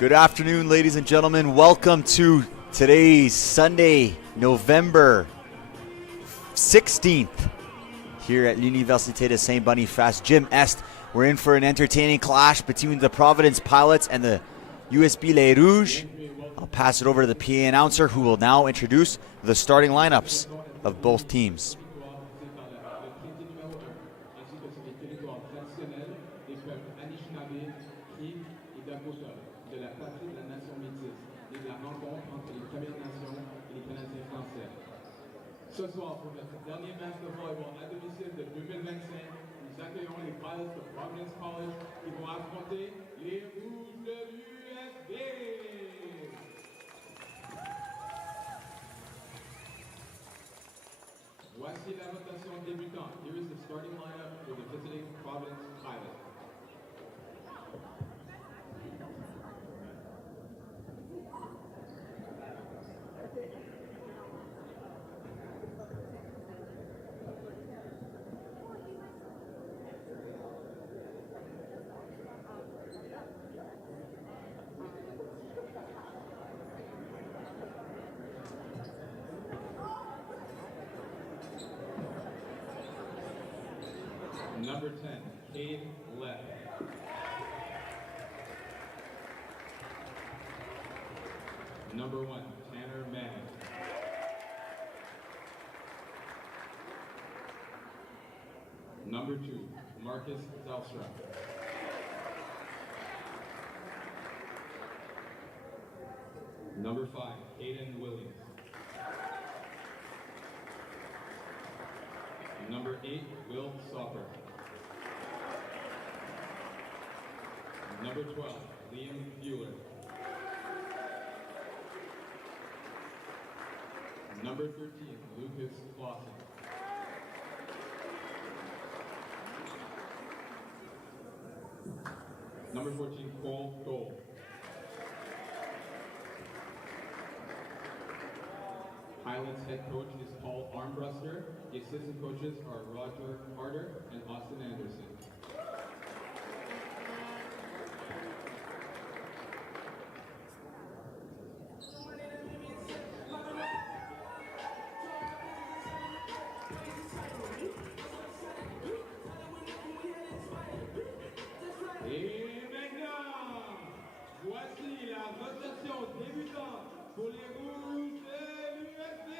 Good afternoon, ladies and gentlemen. Welcome to today's Sunday, November 16th, here at Université de Saint-Boniface, Gym Est. We're in for an entertaining clash between the Providence Pilots and the USB Les Rouges. I'll pass it over to the PA announcer, who will now introduce the starting lineups of both teams. Ce soir, pour notre dernier match de volleyball à domicile de 2025, nous accueillons les Pilots de Providence College qui vont affronter les Rouges de l'USB. Voici la rotation débutante. Here is the starting lineup for the visiting Providence Pilots. Number 10, Cade Left. Number 1, Tanner Mann. Number 2, Marcus Zelstra. Number 5, Hayden Williams. Number 8, Will Sopper. Number 12, Liam Bueller. Number 13, Lucas Clausen. Number 14, Cole Gold. Highlands head coach is Paul Armbruster. The assistant coaches are Roger Carter and Austin Anderson. Et maintenant, voici la rotation débutante pour les Rouges de l'USB.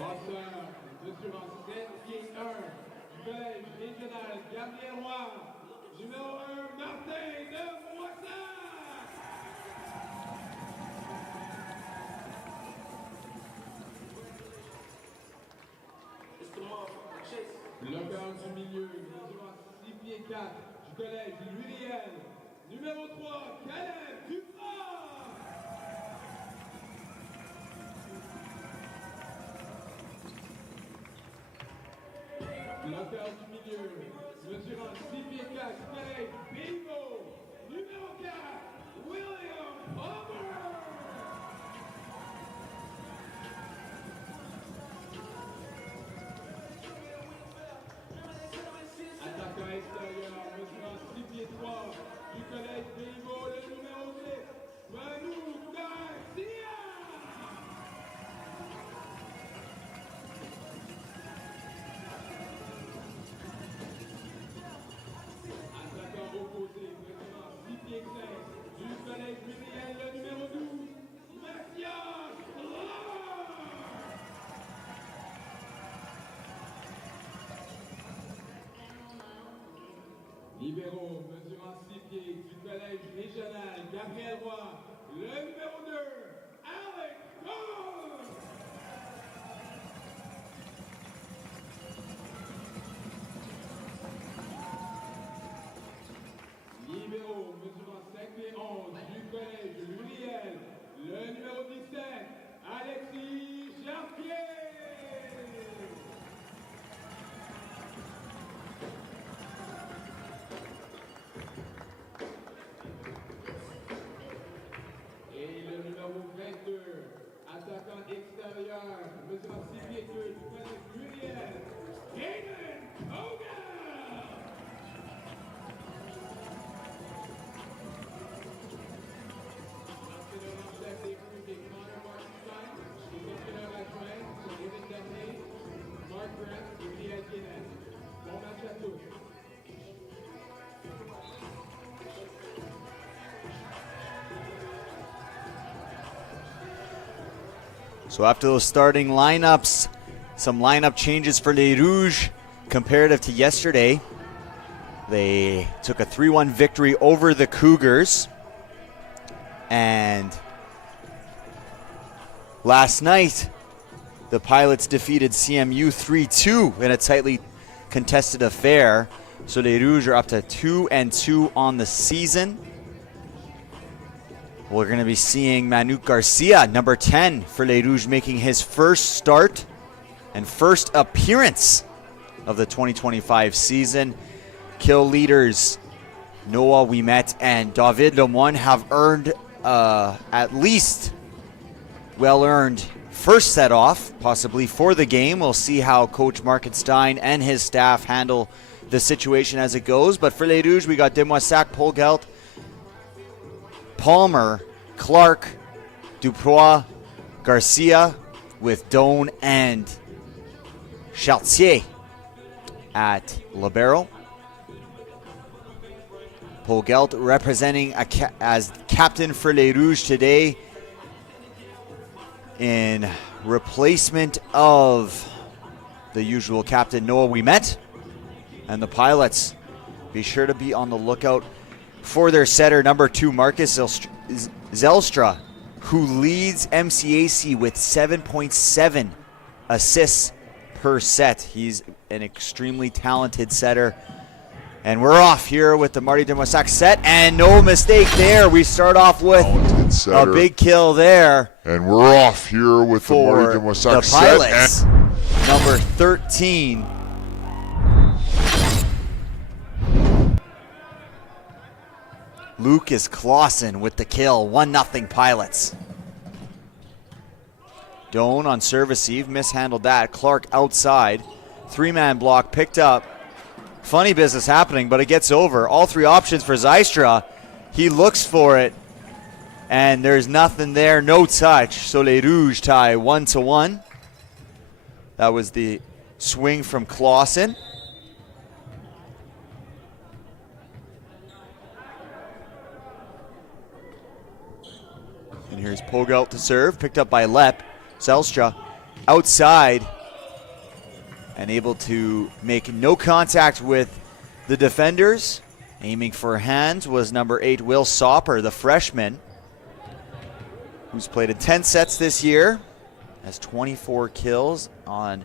Passeur, mesurant 7 pieds 1, du collège régional Gabriel Roy, numéro 1, Martin de Moissac. Bloqueur du milieu, mesurant 6 pieds 4, du collège Luriel, numéro 3, Caleb Duprat. Bloqueur du milieu, mesurant 6 pieds 4, collège Bingo, numéro 4, William Palmer. Attaquant extérieur, mesurant 6 pieds 3, du collège Bingo, le numéro 10, Manu Garcia. Opposé, mesurant 6 pieds 5, du collège Winnipeg, le numéro 12, Mathias Blanc. Libéraux, mesurant 6 pieds, du collège régional Gabriel Roy, le numéro 2, Alex Cole. Libéraux, mesurant 5 pieds 11, du collège Luriel, le numéro 17, Alexis Chartier. So after those starting lineups, some lineup changes for Les Rouges comparative to yesterday. They took a 3-1 victory over the Cougars. And last night, the Pilots defeated CMU 3-2 in a tightly contested affair. So Les Rouges are up to 2-2 on the season. We're going to be seeing Manute Garcia, number 10 for Les Rouges, making his first start and first appearance of the 2025 season. Kill leaders Noah Ouimet and David Lemoine have earned at least well-earned first set off, possibly for the game. We'll see how Coach Markenstein and his staff handle the situation as it goes. But for Les Rouges, we got Demoissac, Polgelt, Palmer, Clark, Duprois, Garcia, with Doan and Chartier at libero. Polgelt representing as captain for Les Rouges today in replacement of the usual captain Noah Ouimet. And the Pilots, be sure to be on the lookout for their setter, number 2, Marcus Zelstra, who leads MCAC with 7.7 assists per set. He's an extremely talented setter. And we're off here with the Marty Demoissac set, and no mistake there. We start off with a big kill there. And we're off here with the Marty Demoissac set. The Pilots, number 13. Lucas Clausen with the kill, 1-0 Pilots. Doan on service eve, mishandled that. Clark outside, 3-man block picked up. Funny business happening, but it gets over. All 3 options for Zystra. He looks for it, and there's nothing there, no touch. So Les Rouges tie 1-1. That was the swing from Clausen. And here's Polgelt to serve, picked up by Lep. Zelstra outside and able to make no contact with the defenders. Aiming for hands was number 8, Will Sopper, the freshman, who's played in 10 sets this year, has 24 kills on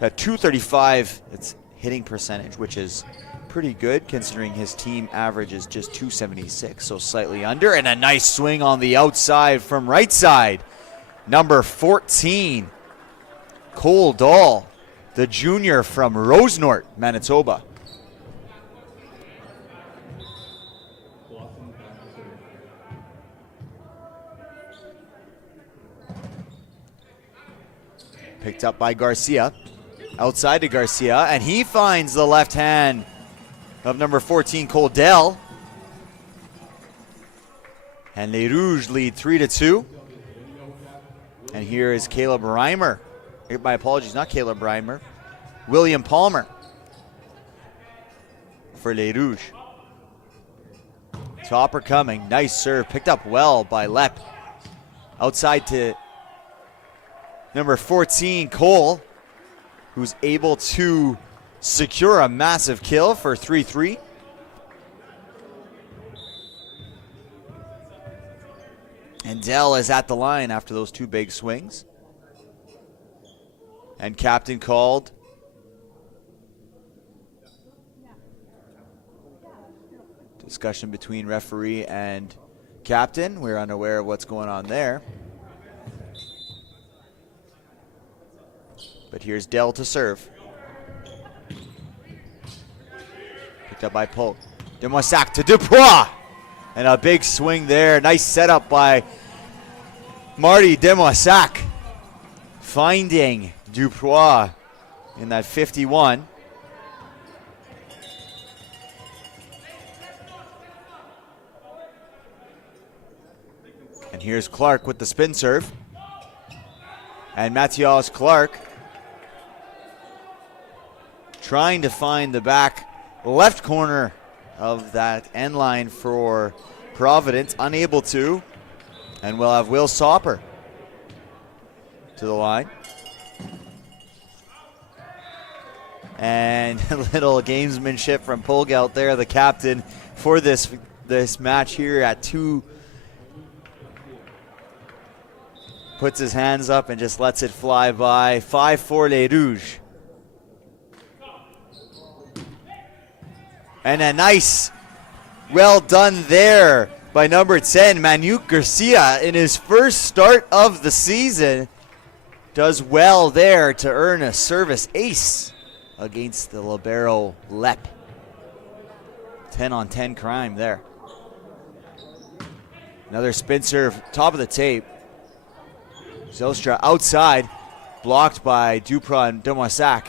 a .235. It's hitting percentage, which is pretty good considering his team average is just .276, so slightly under. And a nice swing on the outside from right side. Number 14, Cole Dahl, the junior from Rosenort, Manitoba. Picked up by Garcia. Outside to Garcia, and he finds the left hand of number 14, Cole Dahl. And Les Rouges lead 3-2. And here is Caleb Reimer. My apologies, not Caleb Reimer. William Palmer for Les Rouges. Topper coming. Nice serve. Picked up well by Lep. Outside to number 14, Cole, who's able to secure a massive kill for 3-3. And Dell is at the line after those 2 big swings. And captain called. Discussion between referee and captain. We're unaware of what's going on there. But here's Dell to serve. Picked up by Polk. Demoissac to Duprois. And a big swing there. Nice setup by Marty Demoissac. Finding Duprois in that 51. And here's Clark with the spin serve. And Matthias Clark trying to find the back left corner of that end line for Providence, unable to. And we'll have Will Sopper to the line. And a little gamesmanship from Polgelt there, the captain for this match here at 2. Puts his hands up and just lets it fly by. 5 for Les Rouges. And a nice, well done there by number 10, Manuk Garcia, in his first start of the season. Does well there to earn a service ace against the libero Lep. 10-on-10 crime there. Another spin serve, top of the tape. Zylstra outside, blocked by Duprat and Demoissac.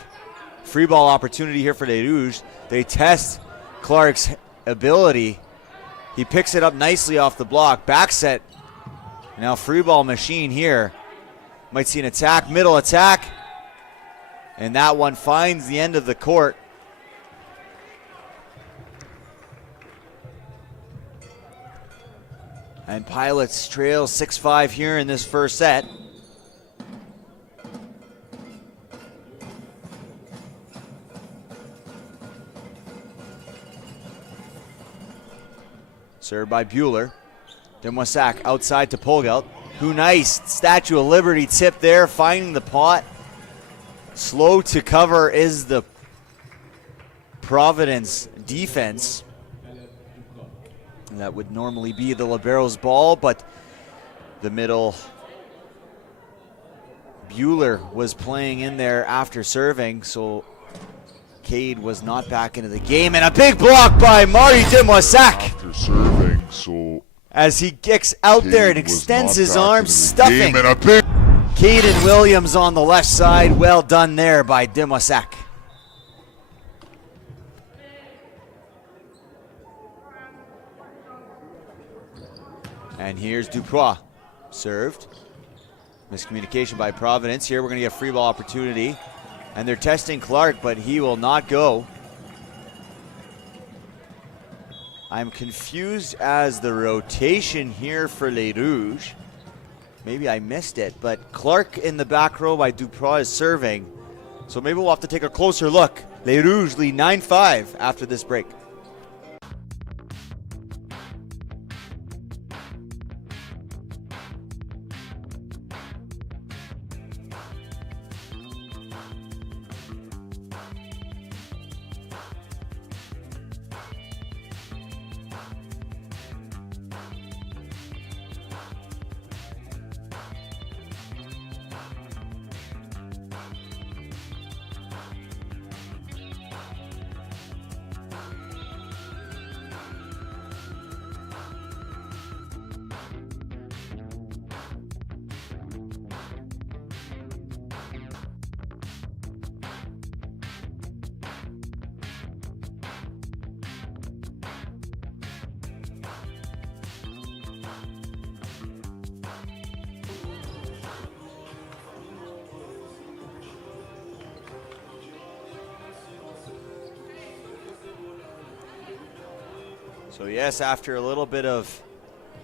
Free ball opportunity here for Les Rouges. They test Clark's ability. He picks it up nicely off the block. Back set. Now free ball machine here. Might see an attack, middle attack. And that one finds the end of the court. And Pilots trail 6-5 here in this first set. Served by Bueller. Demoissac outside to Polgelt. Who nice. Statue of Liberty tip there, finding the pot. Slow to cover is the Providence defense. And that would normally be the libero's ball, but the middle Bueller was playing in there after serving, so Cade was not back into the game. And a big block by Mari Demoissac. After serving, so as he kicks out Cade there and extends his arms, stuffing. And a big Caden Williams on the left side. Well done there by Demoissac. And here's Duprat. Served. Miscommunication by Providence. Here we're going to get a free ball opportunity. And they're testing Clark, but he will not go. I'm confused as the rotation here for Les Rouges. Maybe I missed it, but Clark in the back row by Duprat is serving. So maybe we'll have to take a closer look. Les Rouges lead 9-5 after this break. So yes, after a little bit of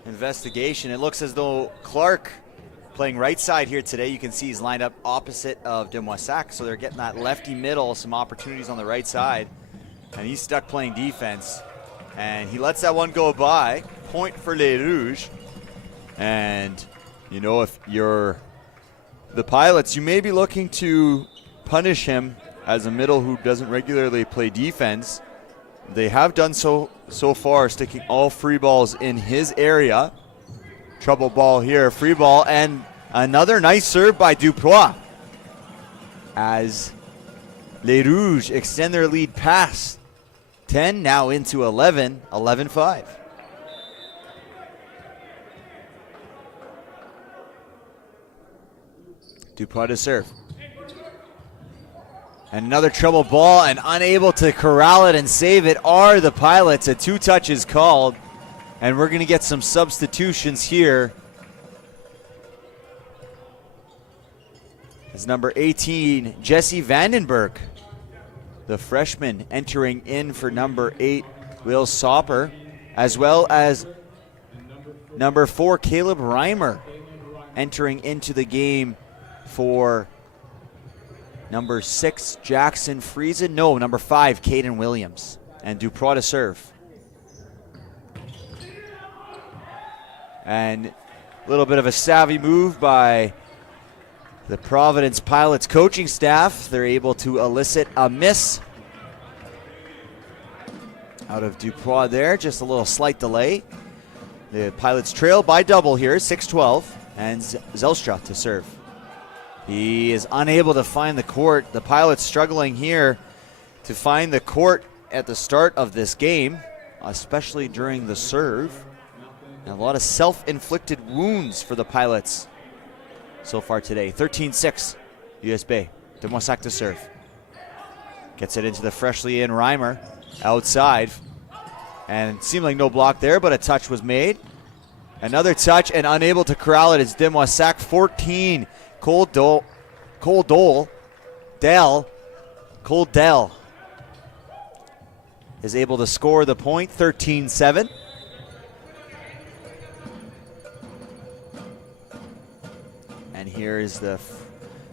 investigation, it looks as though Clark playing right side here today. You can see he's lined up opposite of Demoissac, so they're getting that lefty middle, some opportunities on the right side, and he's stuck playing defense. And he lets that one go by. Point for Les Rouges. And, you know, if you're the Pilots, you may be looking to punish him as a middle who doesn't regularly play defense. They have done so far, sticking all free balls in his area. Trouble ball here, free ball, and another nice serve by Duprat as Les Rouges extend their lead past 10, now into 11, 11-5. Duprat to serve. And another trouble ball, and unable to corral it and save it are the Pilots. A 2 touches called, and we're going to get some substitutions here. It's number 18, Jesse Vandenberg, the freshman, entering in for number 8, Will Soper, as well as number 4, Caleb Reimer, entering into the game for number 6, Jackson Friesen. No, number 5, Caden Williams. And Duprois to serve. And a little bit of a savvy move by the Providence Pilots coaching staff. They're able to elicit a miss out of Duprois there. Just a little slight delay. The Pilots trail by double here, 6-12. And Zelstra to serve. He is unable to find the court. The Pilots struggling here to find the court at the start of this game, especially during the serve. And a lot of self-inflicted wounds for the Pilots so far today. 13-6, USB. Demoissac to serve. Gets it into the freshly in Reimer outside. And it seemed like no block there, but a touch was made. Another touch and unable to corral it is Demoissac. 14, Cole Dell is able to score the point, 13-7. And here is the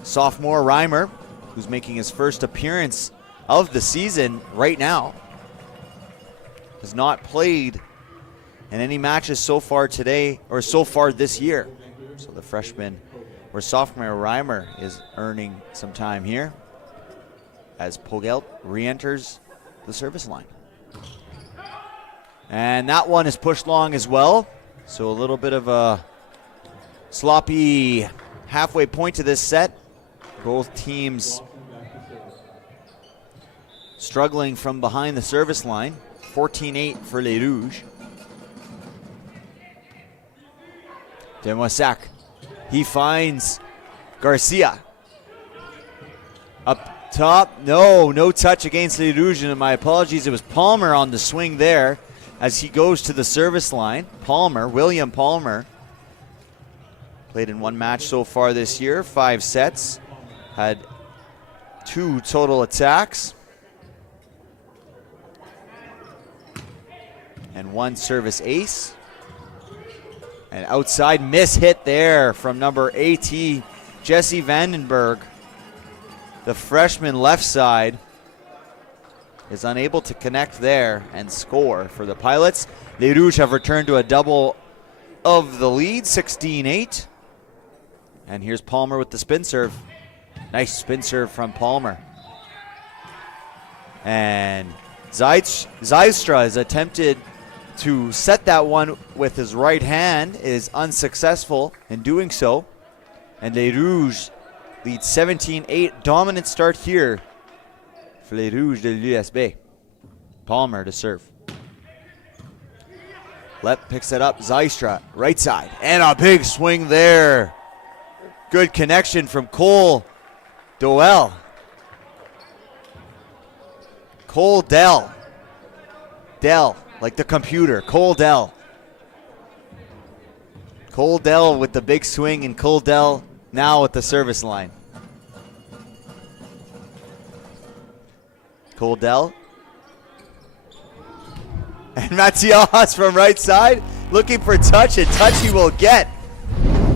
sophomore Reimer, who's making his first appearance of the season right now. Has not played in any matches so far today, or so far this year. So the freshman or sophomore Reimer is earning some time here as Pogelt re-enters the service line. And that one is pushed long as well. So a little bit of a sloppy halfway point to this set. Both teams struggling from behind the service line. 14-8 for Les Rouges. Demoissac, he finds Garcia. Up top, no touch against Les Rouges, and my apologies, it was Palmer on the swing there as he goes to the service line. William Palmer, played in one match so far this year, 5 sets, had 2 total attacks, and 1 service ace. An outside miss hit there from number 18, Jesse Vandenberg. The freshman left side is unable to connect there and score for the Pilots. Les Rouges have returned to a double of the lead, 16-8. And here's Palmer with the spin serve. Nice spin serve from Palmer. And Zystra is attempted to set that one with his right hand, is unsuccessful in doing so. And Les Rouges lead 17-8. Dominant start here for Les Rouges de l'USB. Palmer to serve. Lep picks it up. Zystra, right side. And a big swing there. Good connection from Cole Doel. Cole Dell. Like the computer, Cole Dell. Cole Dell with the big swing, and Cole Dell now at the service line. Cole Dell. And Matias from right side, looking for touch, and touch he will get.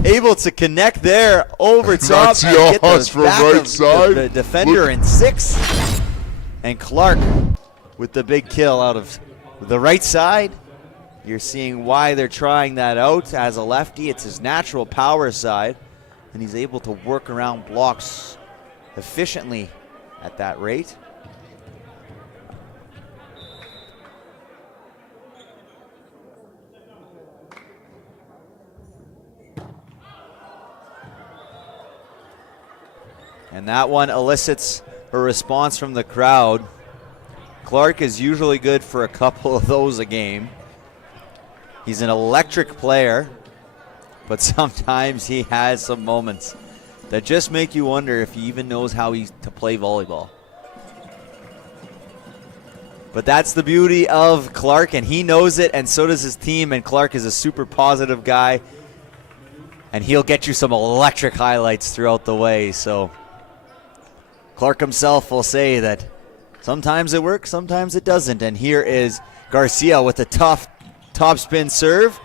Able to connect there over top. Matias And get the from back right of side. The defender in 6. And Clark with the big kill out of the right side. You're seeing why they're trying that out. As a lefty, it's his natural power side, and he's able to work around blocks efficiently at that rate. And that one elicits a response from the crowd. Clark is usually good for a couple of those a game. He's an electric player, but sometimes he has some moments that just make you wonder if he even knows how to play volleyball. But that's the beauty of Clark, and he knows it, and so does his team, and Clark is a super positive guy, and he'll get you some electric highlights throughout the way. So Clark himself will say that sometimes it works, sometimes it doesn't. And here is Garcia with a tough top spin serve.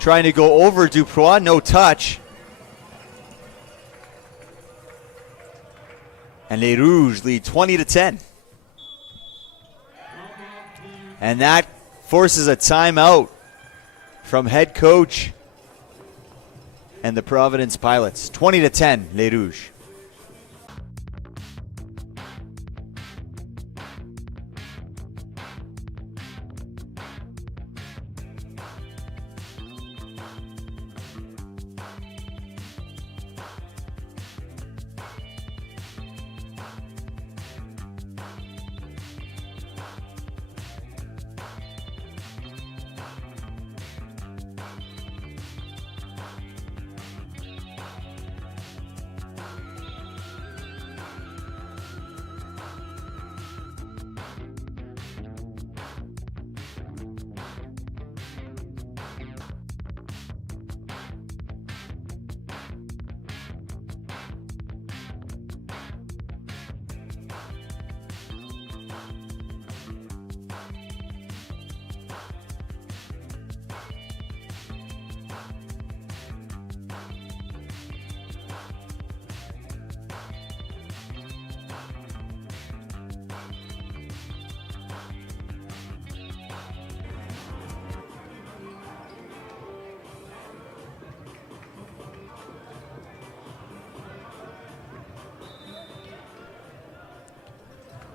Trying to go over Duprois, no touch. And Les Rouges lead 20-10. And that forces a timeout from head coach and the Providence Pilots. 20-10, Les Rouges.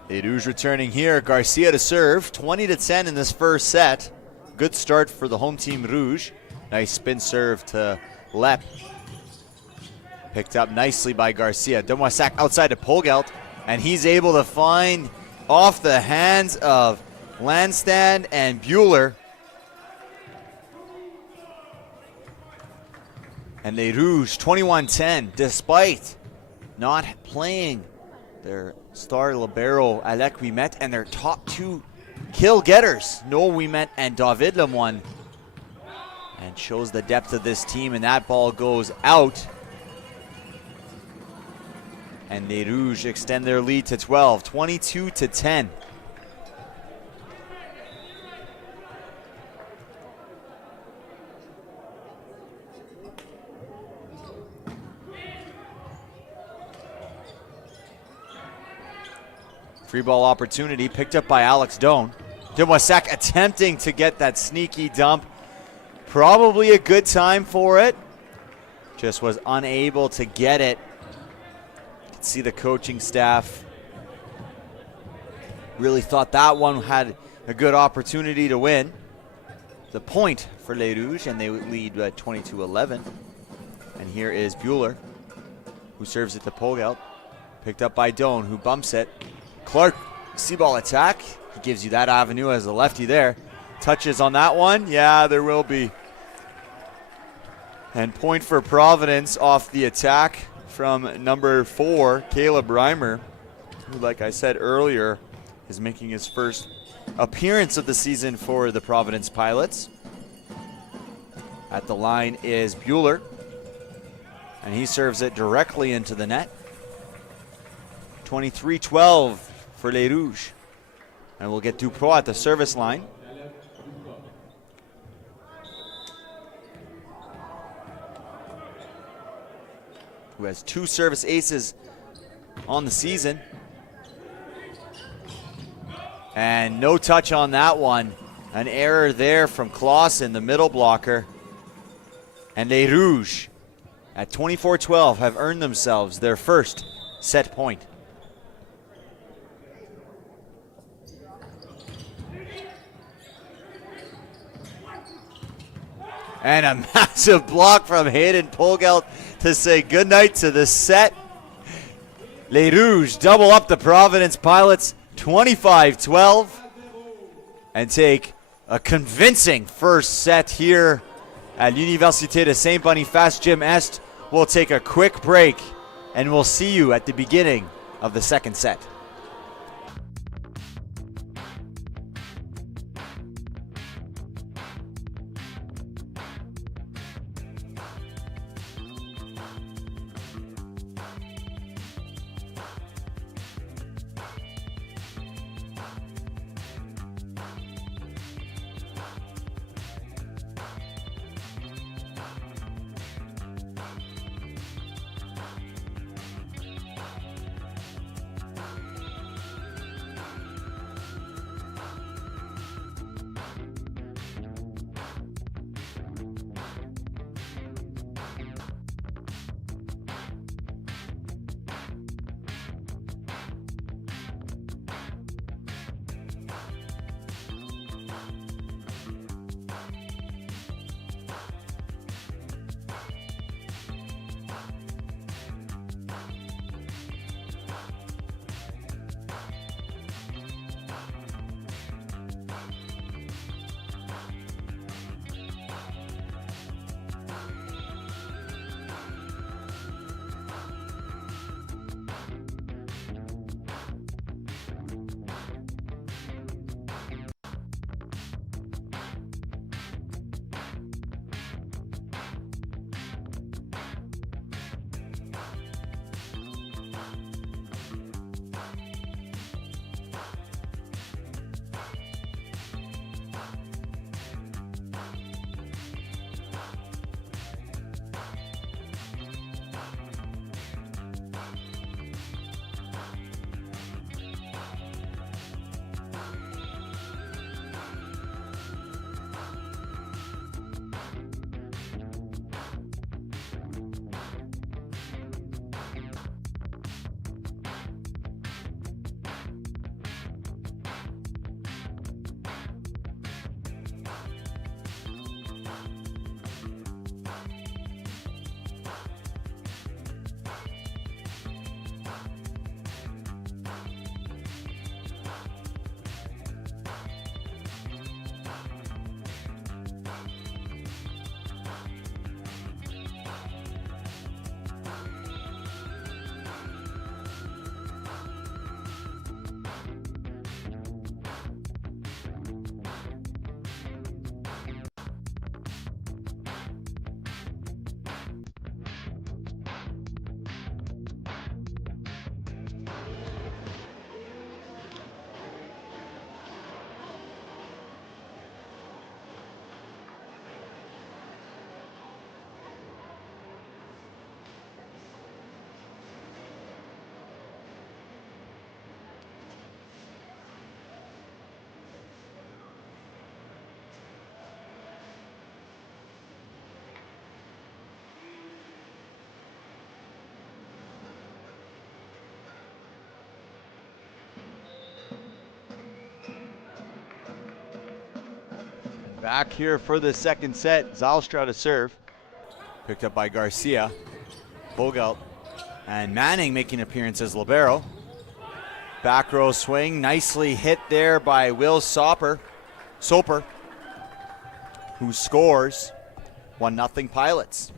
Les Rouges returning here. Garcia to serve. 20-10 in this first set. Good start for the home team Rouge. Nice spin serve to Lep. Picked up nicely by Garcia. Demoissac outside to Polgelt. And he's able to find off the hands of Landstand and Bueller. And Les Rouges 21-10 despite not playing their star libero Alec Ouimet and their top two kill getters, Noah Ouimet and David Lemoine. And shows the depth of this team, and that ball goes out. And Les Rouges extend their lead to 12, 22-10. Free ball opportunity picked up by Alex Doan. Demoissac attempting to get that sneaky dump. Probably a good time for it. Just was unable to get it. You can see the coaching staff really thought that one had a good opportunity to win. The point for Les Rouges, and they lead 22-11. And here is Bueller, who serves it to Polgelt. Picked up by Doan, who bumps it. Clark, C-ball attack. He gives you that avenue as a lefty there. Touches on that one. Yeah, there will be. And point for Providence off the attack from number 4, Caleb Reimer, who, like I said earlier, is making his first appearance of the season for the Providence Pilots. At the line is Bueller, and he serves it directly into the net. 23-12 for Les Rouges. And we'll get Dupro at the service line. Who has 2 service aces on the season. And no touch on that one. An error there from Clausen, the middle blocker. And Les Rouges at 24-12 have earned themselves their first set point. And a massive block from Hayden Polgelt to say goodnight to the set. Les Rouges double up the Providence Pilots 25-12 and take a convincing first set here at Université de Saint-Boniface. Gym Est will take a quick break, and we'll see you at the beginning of the second set. Back here for the second set. Zylstra to serve. Picked up by Garcia. Bogelt. And Manning making an appearance as libero. Back row swing. Nicely hit there by Will Soper, who scores. 1-0 Pilots.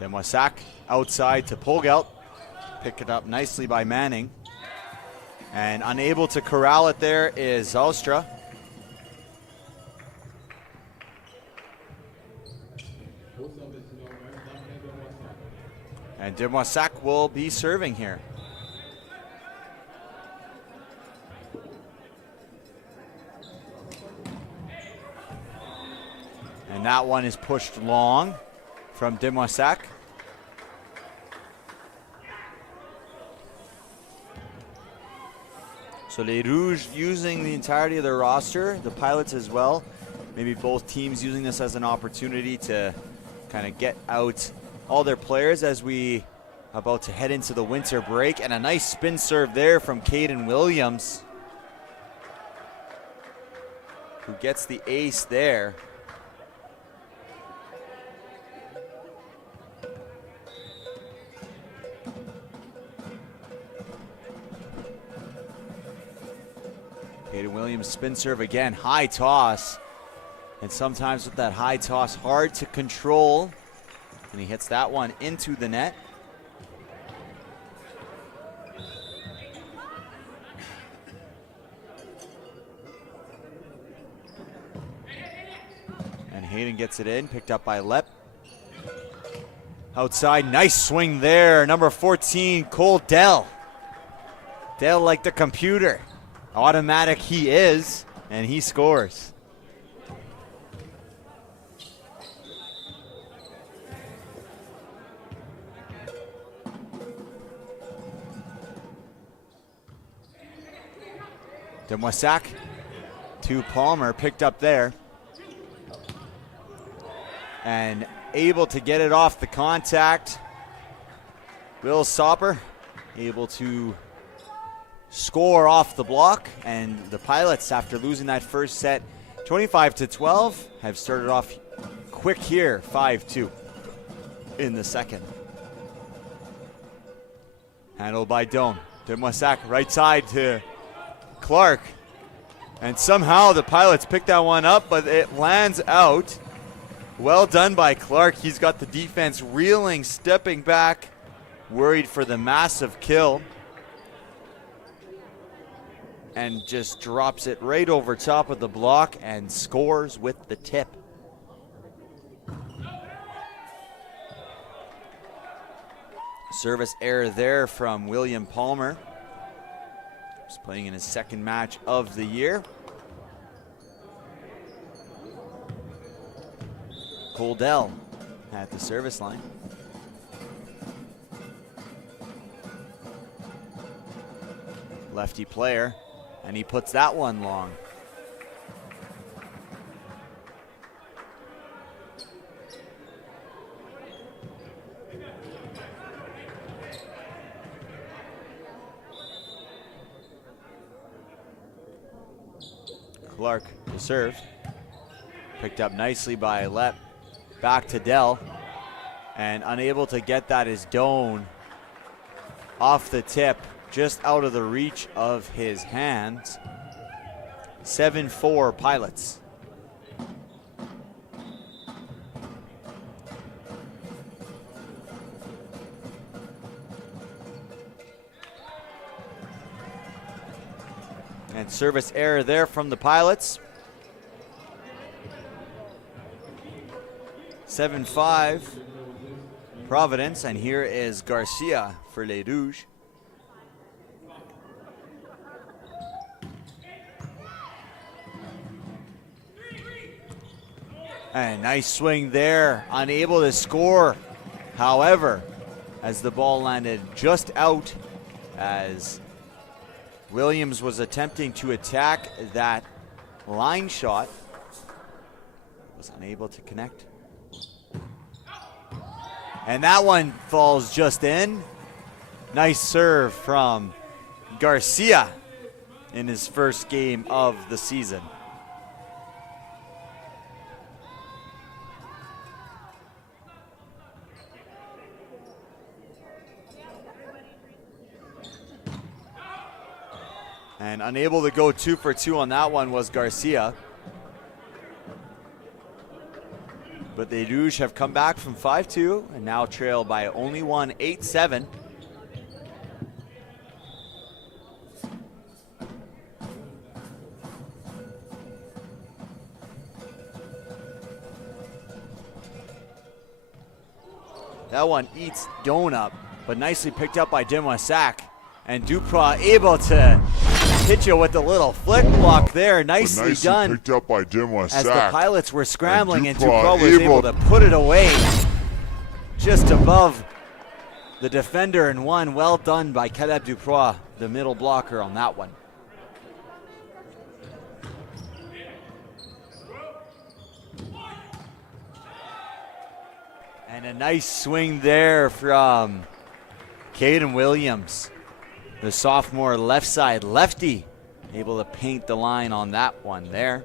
Demoissac outside to Polgelt. Pick it up nicely by Manning. And unable to corral it there is Zylstra. And Demoissac will be serving here. And that one is pushed long from Demoissac. So les Rouges using the entirety of their roster, the Pilots as well. Maybe both teams using this as an opportunity to kind of get out all their players as we about to head into the winter break. And a nice spin serve there from Caden Williams, who gets the ace there. Caden Williams spin serve again, high toss. And sometimes with that high toss, hard to control. And he hits that one into the net. And Hayden gets it in, picked up by Lepp. Outside, nice swing there. Number 14, Cole Dell. Dell like the computer. Automatic he is, and he scores. Demoissac to Palmer, picked up there. And able to get it off the contact. Will Soper able to score off the block, and the Pilots, after losing that first set 25-12, have started off quick here, 5-2 in the second. Handled by Doan. Demoissac right side to Clark, and somehow the Pilots pick that one up, but it lands out. Well done by Clark. He's got the defense reeling, stepping back, worried for the massive kill, and just drops it right over top of the block and scores with the tip. Service error there from William Palmer. He's playing in his second match of the year. Coldell at the service line. Lefty player, and he puts that one long. Clark to serve. Picked up nicely by Lepp. Back to Dell. And unable to get that is Doan. Off the tip, just out of the reach of his hands. 7-4 Pilots. And service error there from the Pilots. 7-5 Providence, and here is Garcia for Les Rouges. And nice swing there, unable to score. However, as the ball landed just out, as Williams was attempting to attack that line shot, was unable to connect. And that one falls just in. Nice serve from Garcia in his first game of the season. And unable to go 2 for 2 on that one was Garcia. But the Rouges have come back from 5-2 and now trail by only one, 8-7. That one eats Doan up, but nicely picked up by Demoissac. And Duprat able to hit you with a little flick block there. Nicely done. Picked up by Demoissac. As the Pilots were scrambling and Duprat was able to put it away just above the defender and one. Well done by Caleb Duprat, the middle blocker on that one. And a nice swing there from Caden Williams, the sophomore left side lefty, able to paint the line on that one there.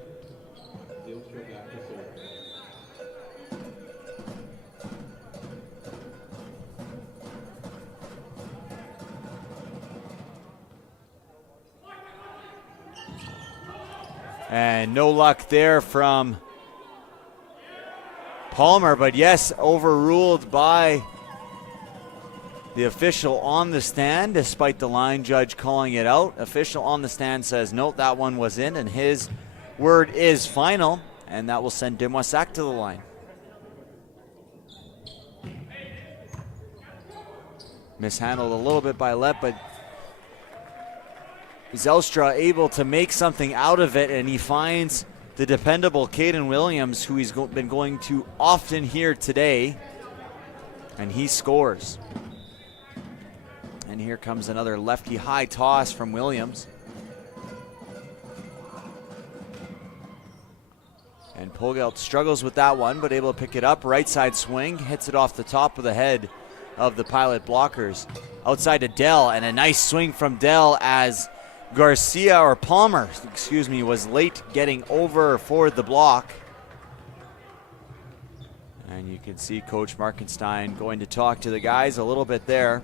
And no luck there from Palmer, but yes, overruled by the official on the stand, despite the line judge calling it out. Official on the stand says, no, that one was in, and his word is final, and that will send Demoissac to the line. Mishandled a little bit by Lep, but Zelstra able to make something out of it, and he finds the dependable Caden Williams, who he's been going to often here today, and he scores. And here comes another lefty high toss from Williams. And Pogelt struggles with that one, but able to pick it up. Right side swing, hits it off the top of the head of the Pilot blockers. Outside to Dell, and a nice swing from Dell as Garcia, or Palmer, excuse me, was late getting over for the block. And you can see Coach Markenstein going to talk to the guys a little bit there.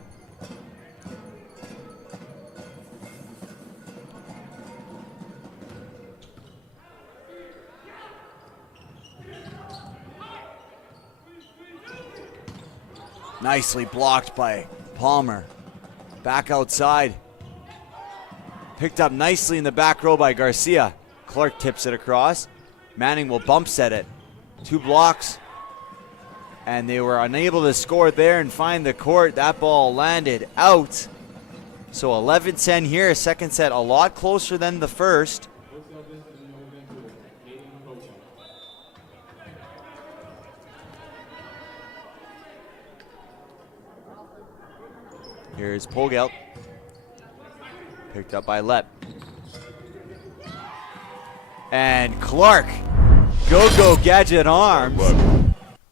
Nicely blocked by Palmer. Back outside. Picked up nicely in the back row by Garcia. Clark tips it across. Manning will bump set it. 2 blocks. And they were unable to score there and find the court. That ball landed out. So 11-10 here. Second set a lot closer than the first. Here's Pogelt. Picked up by Lep. And Clark, go gadget arms,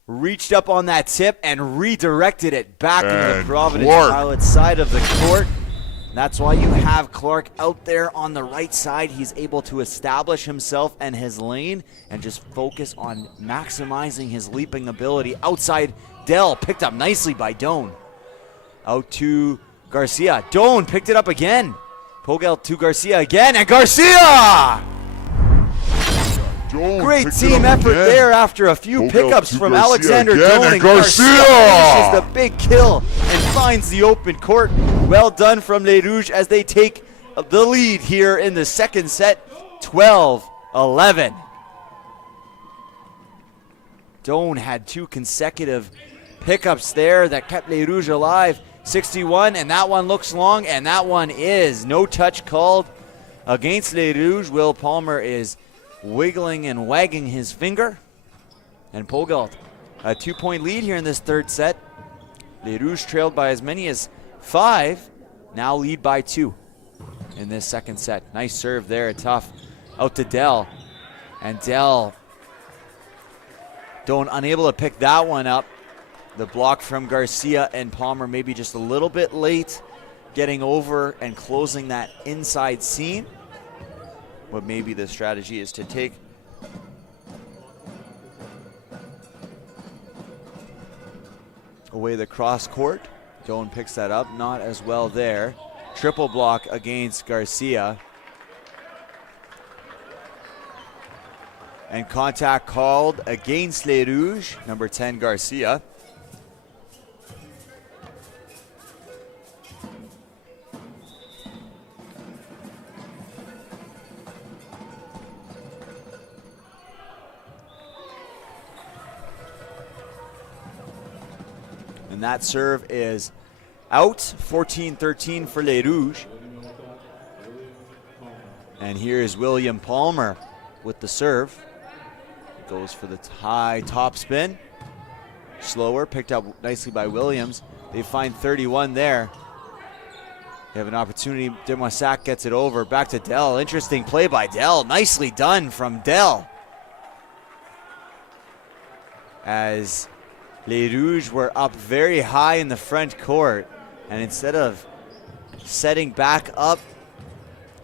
reached up on that tip and redirected it back into the Providence Pilots side of the court. That's why you have Clark out there on the right side. He's able to establish himself and his lane and just focus on maximizing his leaping ability. Outside, Dell picked up nicely by Doan. Out to Garcia. Doan picked it up again. Pogelt to Garcia again, and Garcia! Great team effort there after a few pickups from Alexander Doan, and Garcia finishes the big kill and finds the open court. Well done from Les Rouges as they take the lead here in the second set, 12-11. Doan had 2 consecutive pickups there that kept Les Rouges alive. 61, and that one looks long, and that one is no touch called against Les Rouges. Will Palmer is wiggling and wagging his finger. And Pogelt, a 2-point lead here in this third set. Les Rouges trailed by as many as 5, now lead by 2 in this second set. Nice serve there, tough. Out to Dell, and Dell, Doan unable to pick that one up. The block from Garcia and Palmer maybe just a little bit late getting over and closing that inside seam. But maybe the strategy is to take away the cross court. Doan picks that up, not as well there. Triple block against Garcia. And contact called against Les Rouges, number 10 Garcia. And that serve is out, 14-13 for Les Rouges. And here is William Palmer with the serve. Goes for the high top spin. Slower, picked up nicely by Williams. They find 31 there. They have an opportunity. Demoissac gets it over. Back to Dell. Interesting play by Dell. Nicely done from Dell. As Les Rouges were up very high in the front court, and instead of setting back up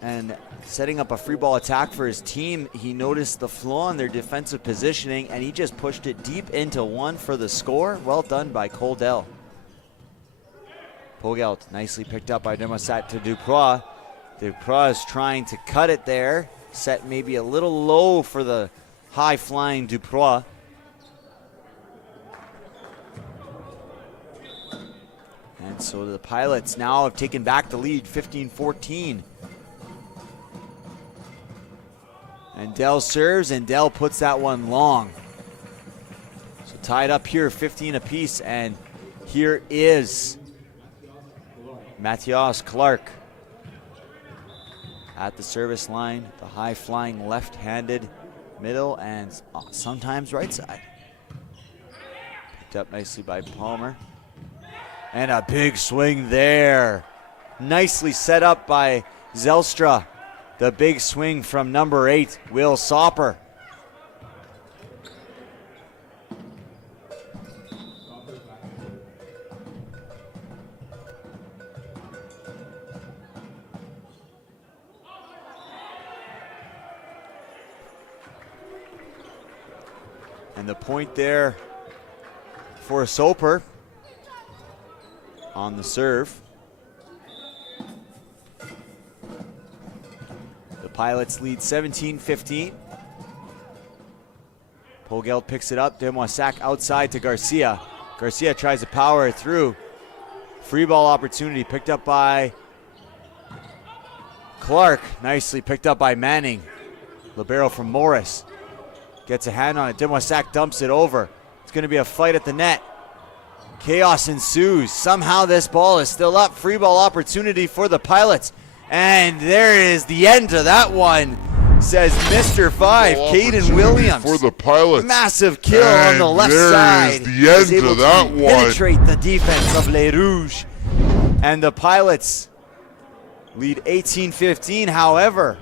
and setting up a free ball attack for his team, he noticed the flaw in their defensive positioning, and he just pushed it deep into one for the score. Well done by Cole Dell. Pogelt nicely picked up by Demoissac to Duprois. Duprois is trying to cut it there. Set maybe a little low for the high-flying Duprois. And so the Pilots now have taken back the lead, 15-14. And Dell serves, and Dell puts that one long. So tied up here, 15 apiece, and here is Matthias Clark at the service line, the high-flying left-handed middle and sometimes right side. Picked up nicely by Palmer. And a big swing there. Nicely set up by Zelstra. The big swing from number 8, Will Soper. And the point there for Soper on the serve. The Pilots lead 17-15. Pogelt picks it up. Demoissac outside to Garcia. Garcia tries to power it through. Free ball opportunity picked up by Clark. Nicely picked up by Manning. Libero from Morris. Gets a hand on it. Demoissac dumps it over. It's going to be a fight at the net. Chaos ensues. Somehow this ball is still up. Free ball opportunity for the Pilots. And there is the end to that one, says Mr. 5, Caden Williams. For the Pilots. Massive kill on the left side. There is the end to that one. Penetrate the defense of Les Rouges. And the Pilots lead 18-15. However,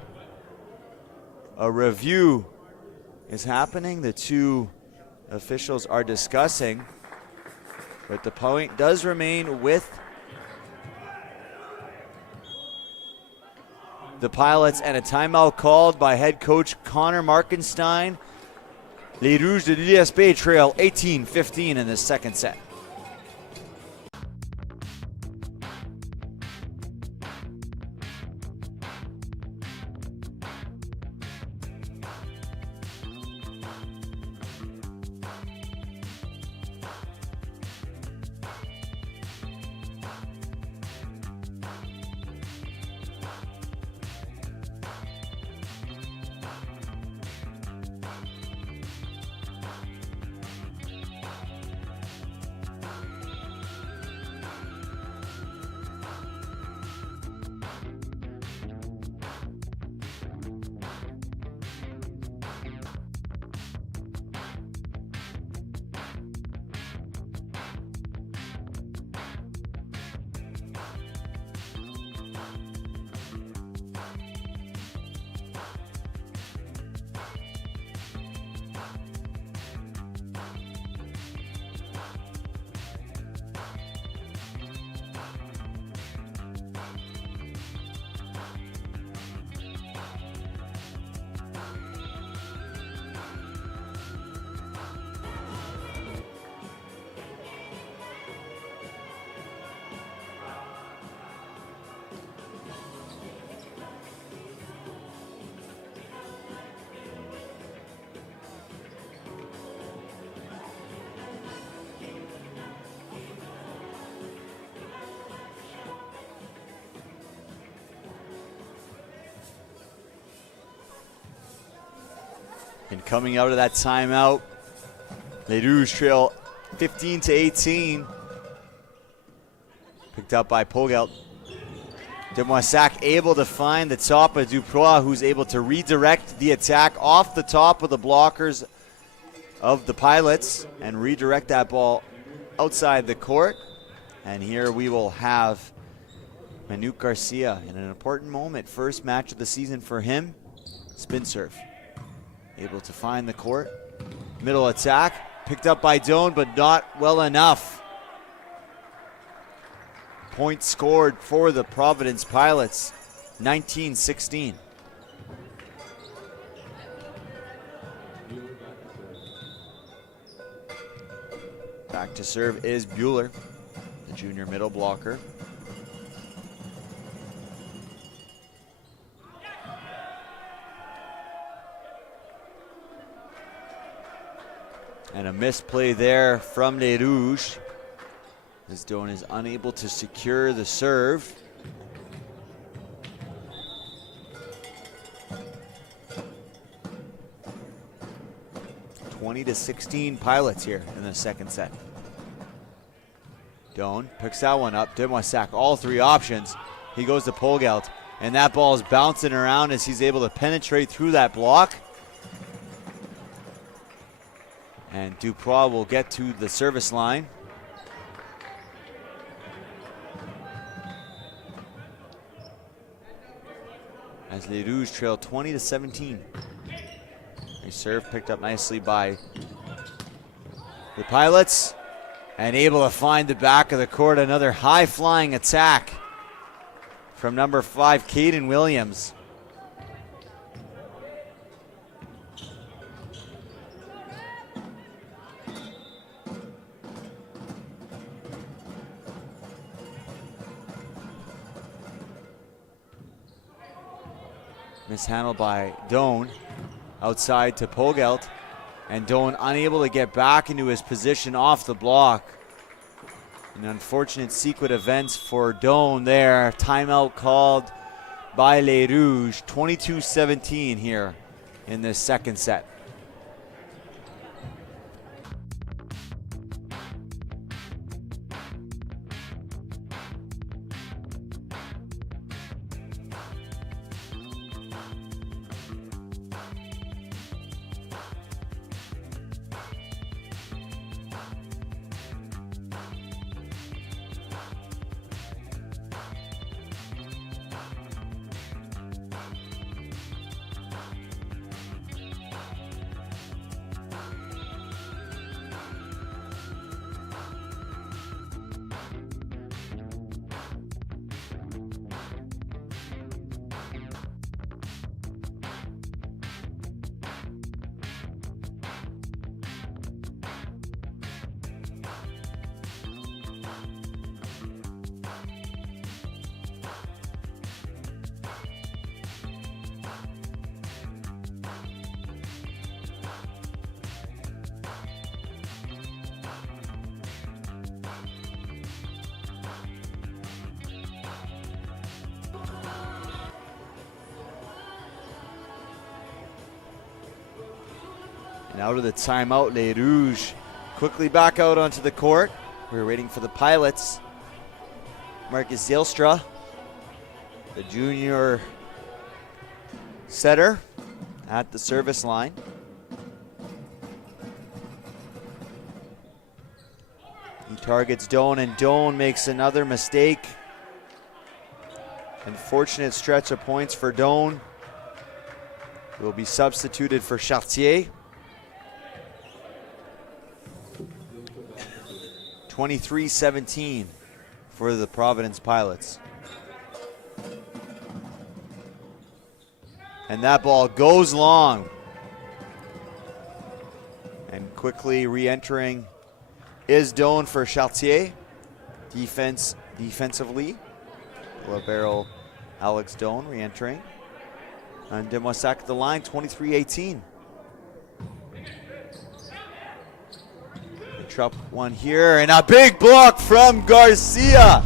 a review is happening. The two officials are discussing, but the point does remain with the Pilots, and a timeout called by head coach Connor Markenstein. Les Rouges de l'USB trail 18-15 in the second set. And coming out of that timeout, Les Rouges trail 15-18. Picked up by Pogelt. Demoissac able to find the top of Duprois, who's able to redirect the attack off the top of the blockers of the Pilots and redirect that ball outside the court. And here we will have Manuk Garcia in an important moment. First match of the season for him. Spin serve. Able to find the court. Middle attack. Picked up by Doan, but not well enough. Point scored for the Providence Pilots, 19-16. Back to serve is Bueller, the junior middle blocker. And a misplay there from Les Rouges. As Doan is unable to secure the serve. (20-16) Pilots here in the second set. Doan picks that one up. Demoissac, all three options. He goes to Pogelt, and that ball is bouncing around as he's able to penetrate through that block. And Duprois will get to the service line. As Les Rouges trail 20-17. A serve picked up nicely by the Pilots. And able to find the back of the court. Another high-flying attack from number 5, Caden Williams. Mishandled by Doan. Outside to Pogelt. And Doan unable to get back into his position off the block. An unfortunate sequence of events for Doan there. Timeout called by Les Rouges. 22-17 here in this second set. And out of the timeout, Les Rouges quickly back out onto the court. We're waiting for the Pilots. Marcus Zylstra, the junior setter at the service line. He targets Doan, and Doan makes another mistake. Unfortunate stretch of points for Doan. Will be substituted for Chartier. 23-17 for the Providence Pilots. And that ball goes long. And quickly re-entering is Doan for Chartier. Defensively, libero Alex Doan re-entering. And Demoissac at the line, 23-18. Trap one here, and a big block from Garcia.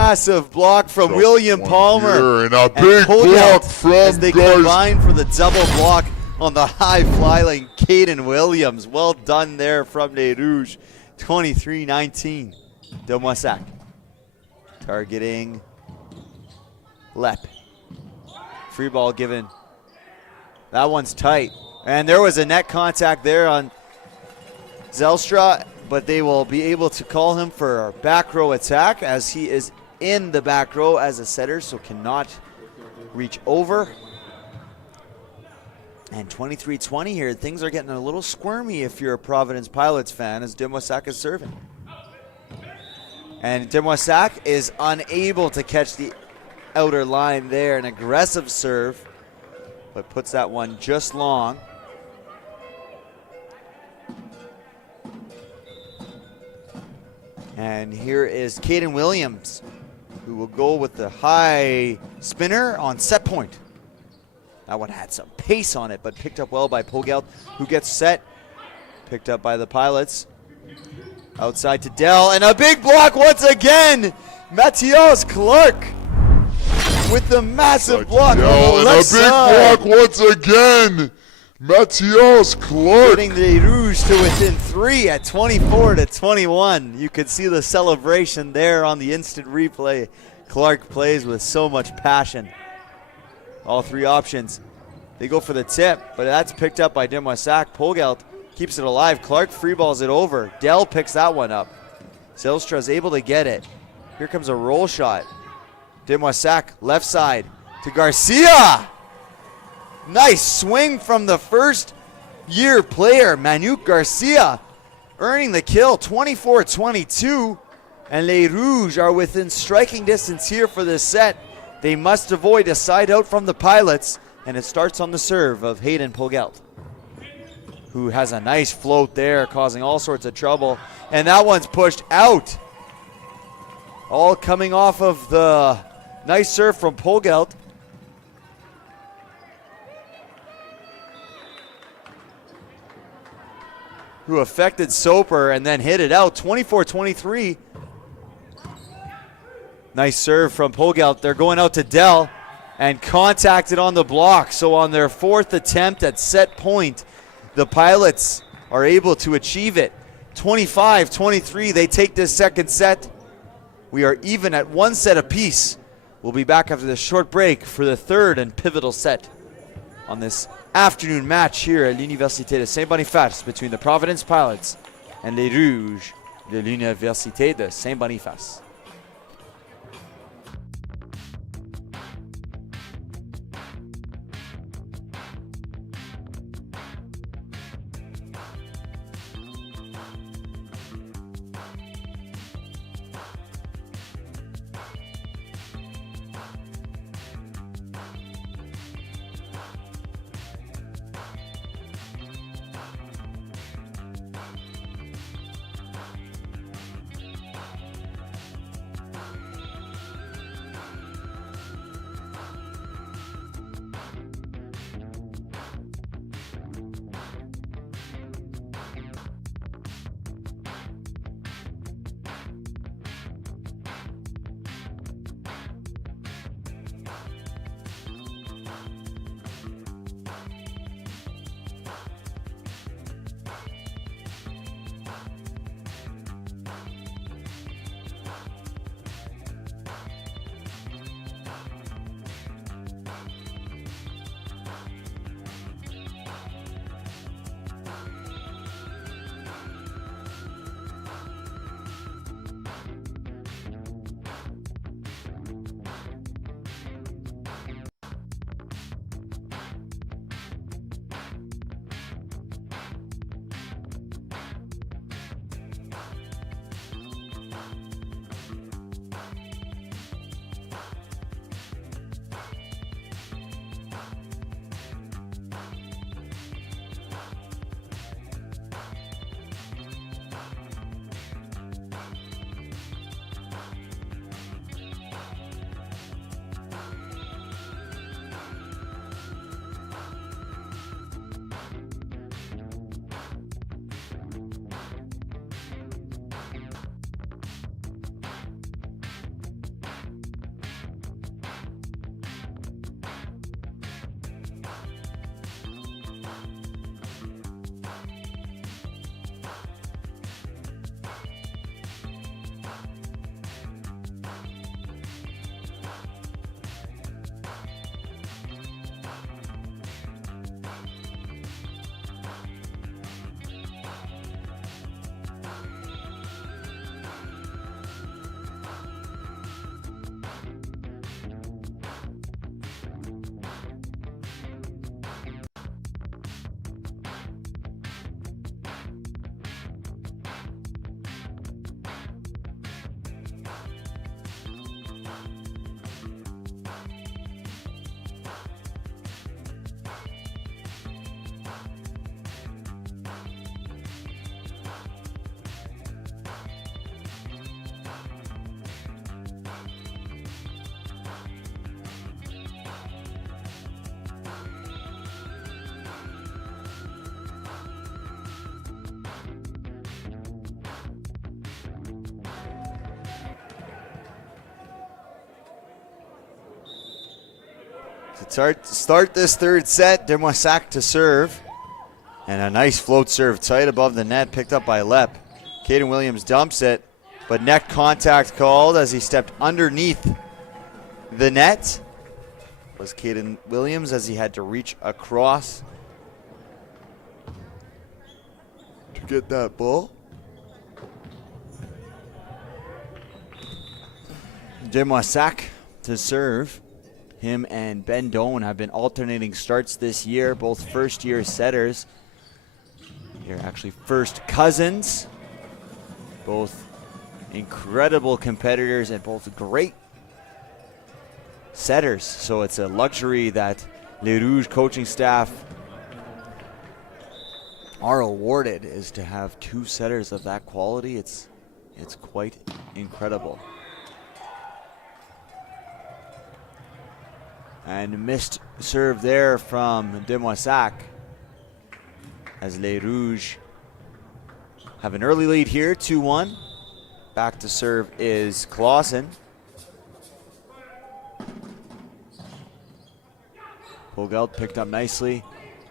massive block from So William one Palmer. here, and a And big Polgelt block from as they Garcia. combine for the double block on the high fly lane. Caden Williams. Well done there from Les Rouges. 23-19. Demoissac targeting Lep. Free ball given. That one's tight. And there was a net contact there on Zelstra, but they will be able to call him for a back row attack as he is in the back row as a setter, so cannot reach over. And 23-20 here. Things are getting a little squirmy if you're a Providence Pilots fan as Demoissac is serving. And Demoissac is unable to catch the outer line there. An aggressive serve, but puts that one just long. And here is Caden Williams, who will go with the high spinner on set point. That one had some pace on it, but picked up well by Polgelt, who gets set. Picked up by the Pilots. Outside to Dell, and a big block once again. Matthias Clark with the massive block on the left side. And a big block once again. Matthias Clark. Putting the Rouges to within 3 at 24-21. You could see the celebration there on the instant replay. Clark plays with so much passion. All three options. They go for the tip, but that's picked up by Demoissac. Polgelt keeps it alive. Clark free balls it over. Dell picks that one up. Zelstra is able to get it. Here comes a roll shot. Demoissac left side to Garcia. Nice swing from the first-year player, Manute Garcia, earning the kill, 24-22. And Les Rouges are within striking distance here for this set. They must avoid a side out from the Pilots, and it starts on the serve of Hayden Polgelt, who has a nice float there, causing all sorts of trouble. And that one's pushed out. All coming off of the nice serve from Polgelt. Who affected Soper and then hit it out. 24-23. Nice serve from Polgelt. They're going out to Dell and contacted on the block. So on their fourth attempt at set point, the Pilots are able to achieve it. 25-23, they take this second set. We are even at one set apiece. We'll be back after this short break for the third and pivotal set on this afternoon match here at l'Université de Saint-Boniface between the Providence Pilots and les Rouges de l'Université de Saint-Boniface. To start this third set, Demoissac to serve. And a nice float serve tight above the net, picked up by Lep. Caden Williams dumps it, but net contact called as he stepped underneath the net. Was Caden Williams as he had to reach across to get that ball. Demoissac to serve. Him and Ben Doan have been alternating starts this year, both first-year setters. They're actually first cousins. Both incredible competitors and both great setters. So it's a luxury that Les Rouges coaching staff are awarded, is to have two setters of that quality. It's quite incredible. And missed serve there from Demoissac as Les Rouges have an early lead here, 2-1. Back to serve is Clausen. Pogelt picked up nicely.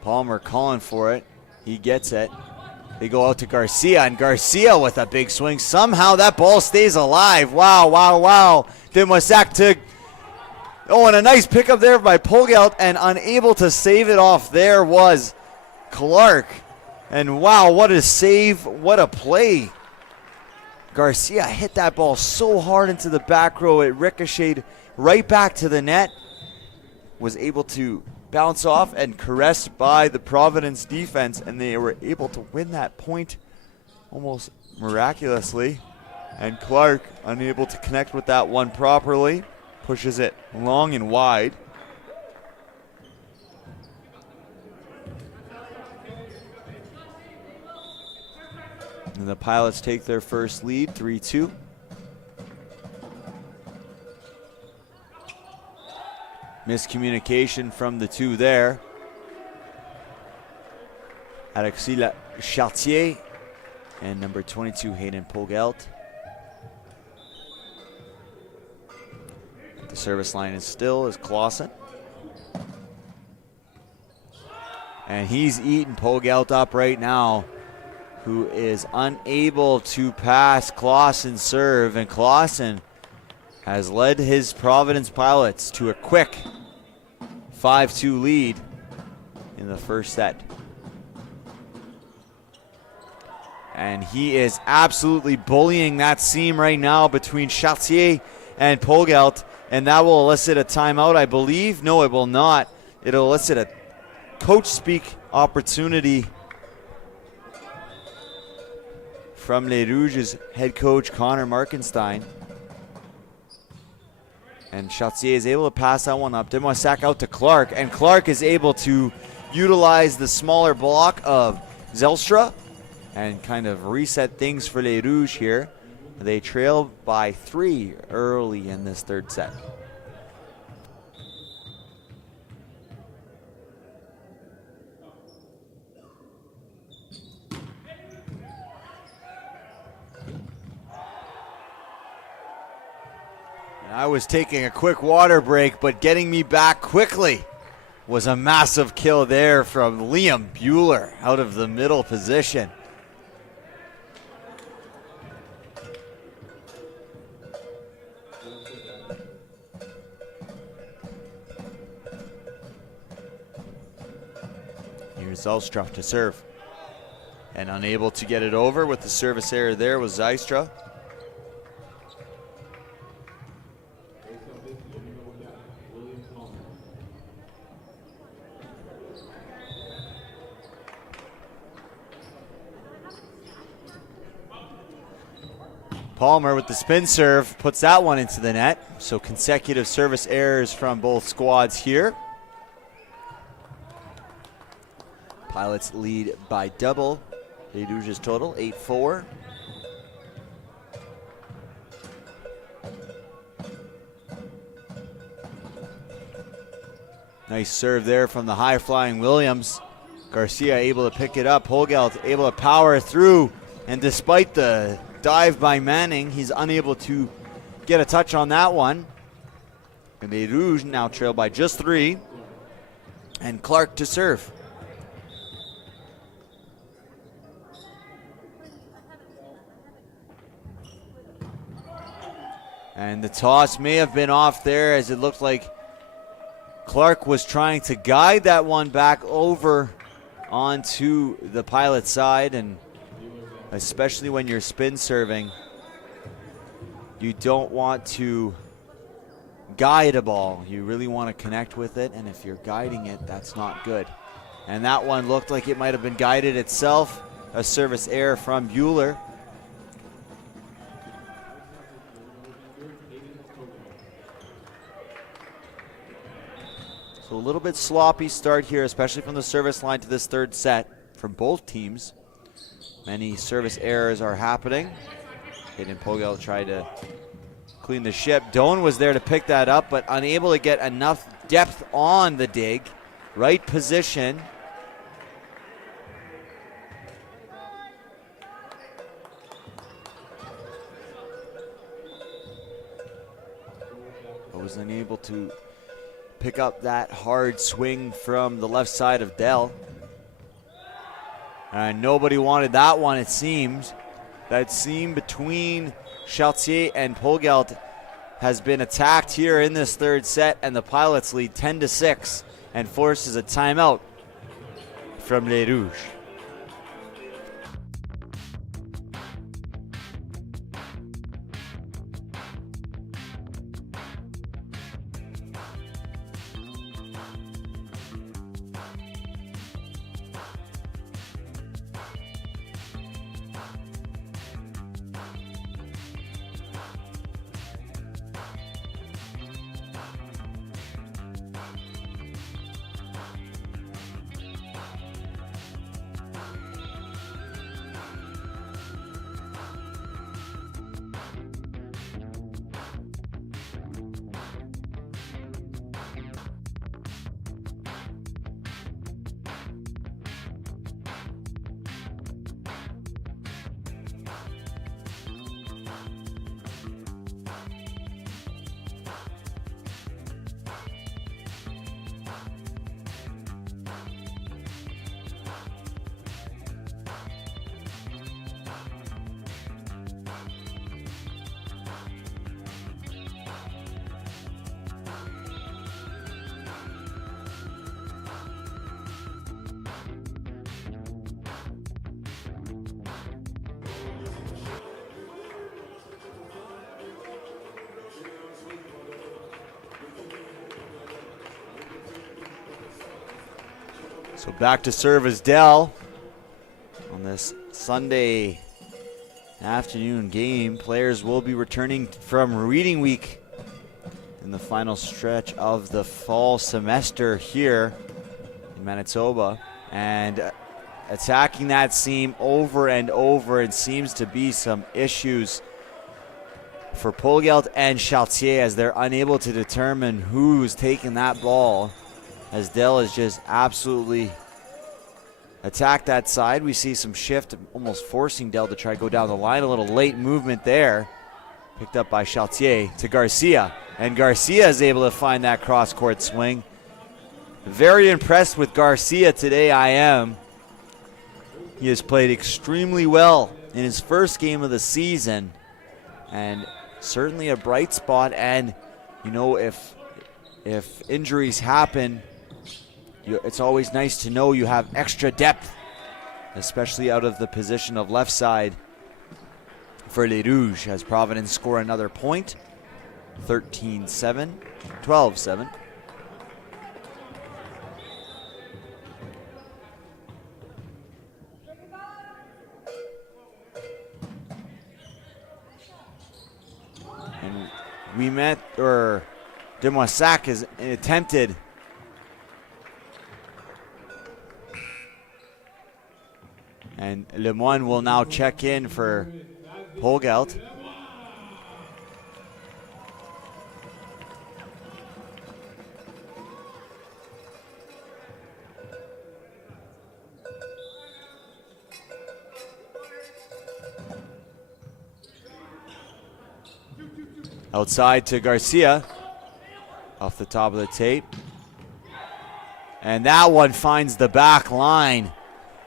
Palmer calling for it. He gets it. They go out to Garcia, and Garcia with a big swing. Somehow that ball stays alive. Wow, wow, wow. Demoissac to... Oh, and a nice pickup there by Pogelt, and unable to save it off there was Clark. And wow, what a save, what a play. Garcia hit that ball so hard into the back row, it ricocheted right back to the net. Was able to bounce off and caressed by the Providence defense, and they were able to win that point almost miraculously. And Clark, unable to connect with that one properly, pushes it long and wide. And the Pilots take their first lead, 3-2. Miscommunication from the two there. Alexis Chartier and number 22, Hayden Pogelt. The service line is still is Clausen. And he's eating Pogelt up right now, who is unable to pass Clausen's serve. And Clausen has led his Providence Pilots to a quick 5-2 lead in the first set. And he is absolutely bullying that seam right now between Chartier and Pogelt. And that will elicit a timeout, I believe. No, it will not. It'll elicit a coach speak opportunity from Les Rouges' head coach, Connor Markenstein. And Chartier is able to pass that one up. Demoissac out to Clark, and Clark is able to utilize the smaller block of Zelstra and kind of reset things for Les Rouges here. They trail by 3 early in this third set. I was taking a quick water break, but getting me back quickly was a massive kill there from Liam Bueller out of the middle position. Here's Zelstra to serve. And unable to get it over with the service error there was Zystra. Palmer with the spin serve puts that one into the net. So consecutive service errors from both squads here. Pilots lead by double. Les Rouges total 8-4. Nice serve there from the high-flying Williams. Garcia able to pick it up. Pogelt able to power through. And despite the dive by Manning, he's unable to get a touch on that one. And Les Rouges now trail by just 3. And Clark to serve. And the toss may have been off there, as it looked like Clark was trying to guide that one back over onto the Pilot side. And especially when you're spin serving, you don't want to guide a ball. You really want to connect with it, and if you're guiding it, that's not good. And that one looked like it might have been guided itself. A service error from Bueller. So a little bit sloppy start here, especially from the service line to this third set from both teams. Many service errors are happening. Hayden Pogel tried to clean the ship. Doan was there to pick that up, but unable to get enough depth on the dig. Right position. I was unable to pick up that hard swing from the left side of Dell. And nobody wanted that one, it seemed. That seam between Chartier and Pogelt has been attacked here in this third set, and the Pilots lead 10-6 and forces a timeout from Les Rouges. So back to serve is Dell on this Sunday afternoon game. Players will be returning from reading week in the final stretch of the fall semester here in Manitoba. And attacking that seam over and over, and seems to be some issues for Pogelt and Chartier as they're unable to determine who's taking that ball, as Dell has just absolutely attacked that side. We see some shift, almost forcing Dell to try to go down the line. A little late movement there. Picked up by Chartier to Garcia. And Garcia is able to find that cross-court swing. Very impressed with Garcia today, I am. He has played extremely well in his first game of the season. And certainly a bright spot. And, you know, if injuries happen, it's always nice to know you have extra depth, especially out of the position of left side for Les Rouges, as Providence score another point. 13-7, 12-7. And Demoissac has attempted and Lemoine will now check in for Pogelt. Outside to Garcia, off the top of the tape. And that one finds the back line.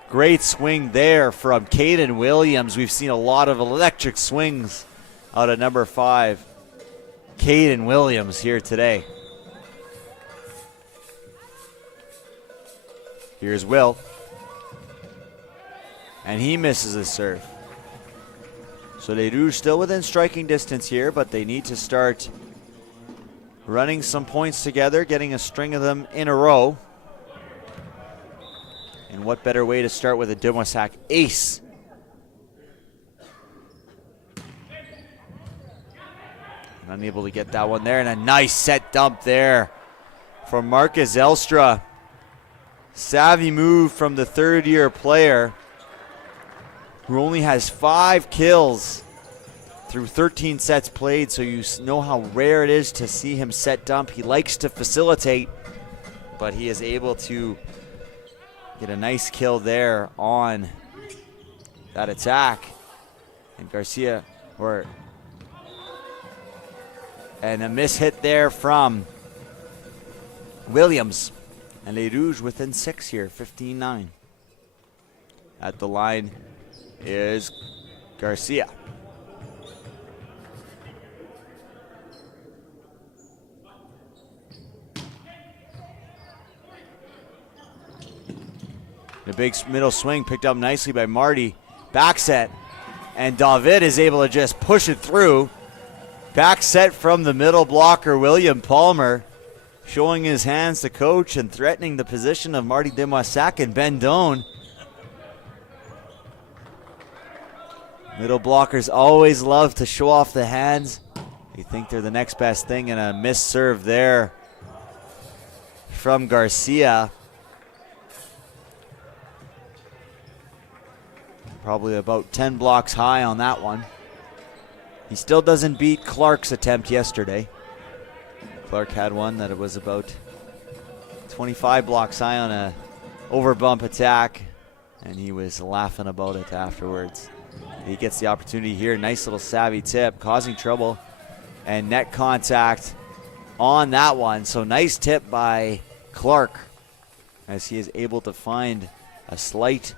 Great swing there from Caden Williams. We've seen a lot of electric swings out of number 5. Caden Williams here today. Here's Will. And he misses his serve. So les Rouges still within striking distance here, but they need to start running some points together, getting a string of them in a row. And what better way to start with a De Moissac ace? Unable to get that one there, and a nice set dump there from Marcus Elstra. Savvy move from the third-year player who only has 5 kills through 13 sets played, so you know how rare it is to see him set dump. He likes to facilitate, but he is able to get a nice kill there on that attack. And Garcia, and a miss hit there from Williams. And Les Rouges within 6 here, 15-9. At the line is Garcia. The big middle swing picked up nicely by Marty. Back set. And David is able to just push it through. Back set from the middle blocker, William Palmer, showing his hands to coach and threatening the position of Marty De Moissac and Ben Doan. Middle blockers always love to show off the hands. They think they're the next best thing, and a missed serve there from Garcia. Probably about 10 blocks high on that one. He still doesn't beat Clark's attempt yesterday. Clark had one that it was about 25 blocks high on a overbump attack, and he was laughing about it afterwards. He gets the opportunity here. Nice little savvy tip, causing trouble, and net contact on that one. So nice tip by Clark as he is able to find a slight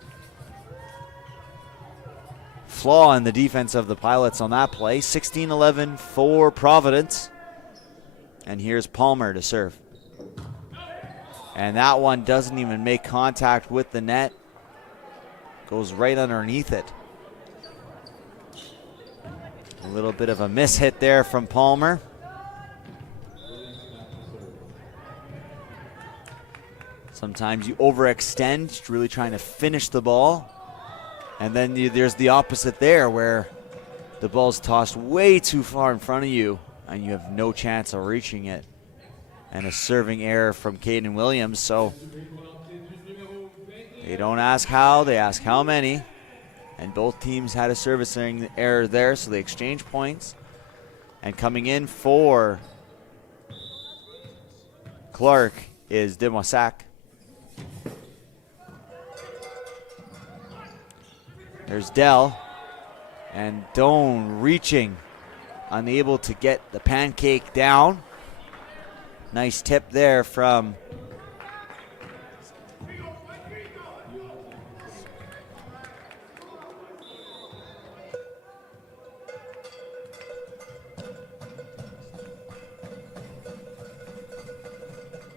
flaw in the defense of the Pilots on that play. 16-11 for Providence. And here's Palmer to serve. And that one doesn't even make contact with the net. Goes right underneath it. A little bit of a miss hit there from Palmer. Sometimes you overextend, really trying to finish the ball. And then there's the opposite there where the ball's tossed way too far in front of you and you have no chance of reaching it. And a serving error from Caden Williams. So they don't ask how, they ask how many. And both teams had a servicing error there, so they exchange points. And coming in for Clark is De Moissac. There's Dell, and Doan reaching, unable to get the pancake down. Nice tip there from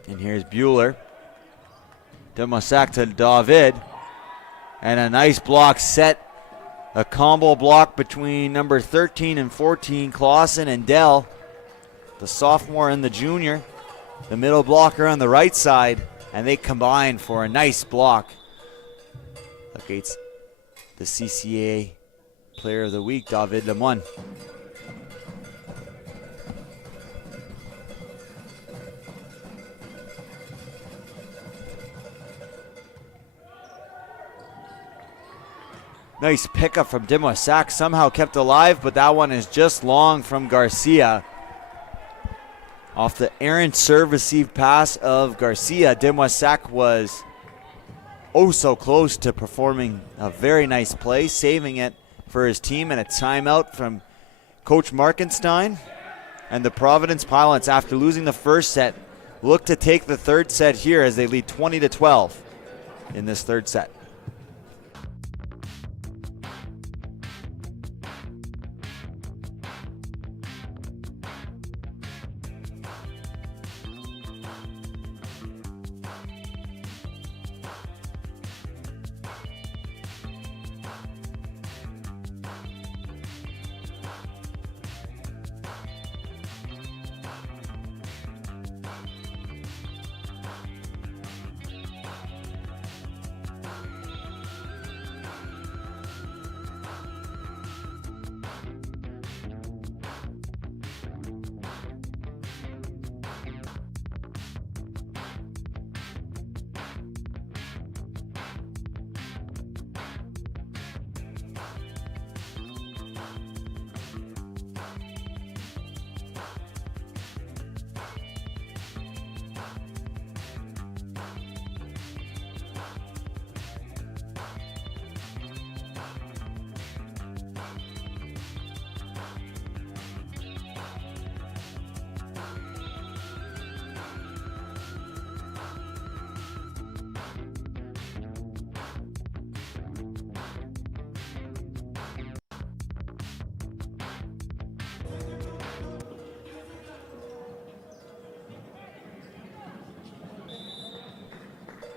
and here's Bueller. De Moissac to David. And a nice block set. A combo block between number 13 and 14, Clausen and Dell. The sophomore and the junior. The middle blocker on the right side. And they combine for a nice block. Against the CCA Player of the Week, David Lemoine. Nice pickup from De Moissac, somehow kept alive, but that one is just long from Garcia. Off the errant serve received pass of Garcia, De Moissac was oh so close to performing a very nice play, saving it for his team, and a timeout from Coach Markenstein. And the Providence Pilots, after losing the first set look to take the third set here as they lead 20-12 in this third set.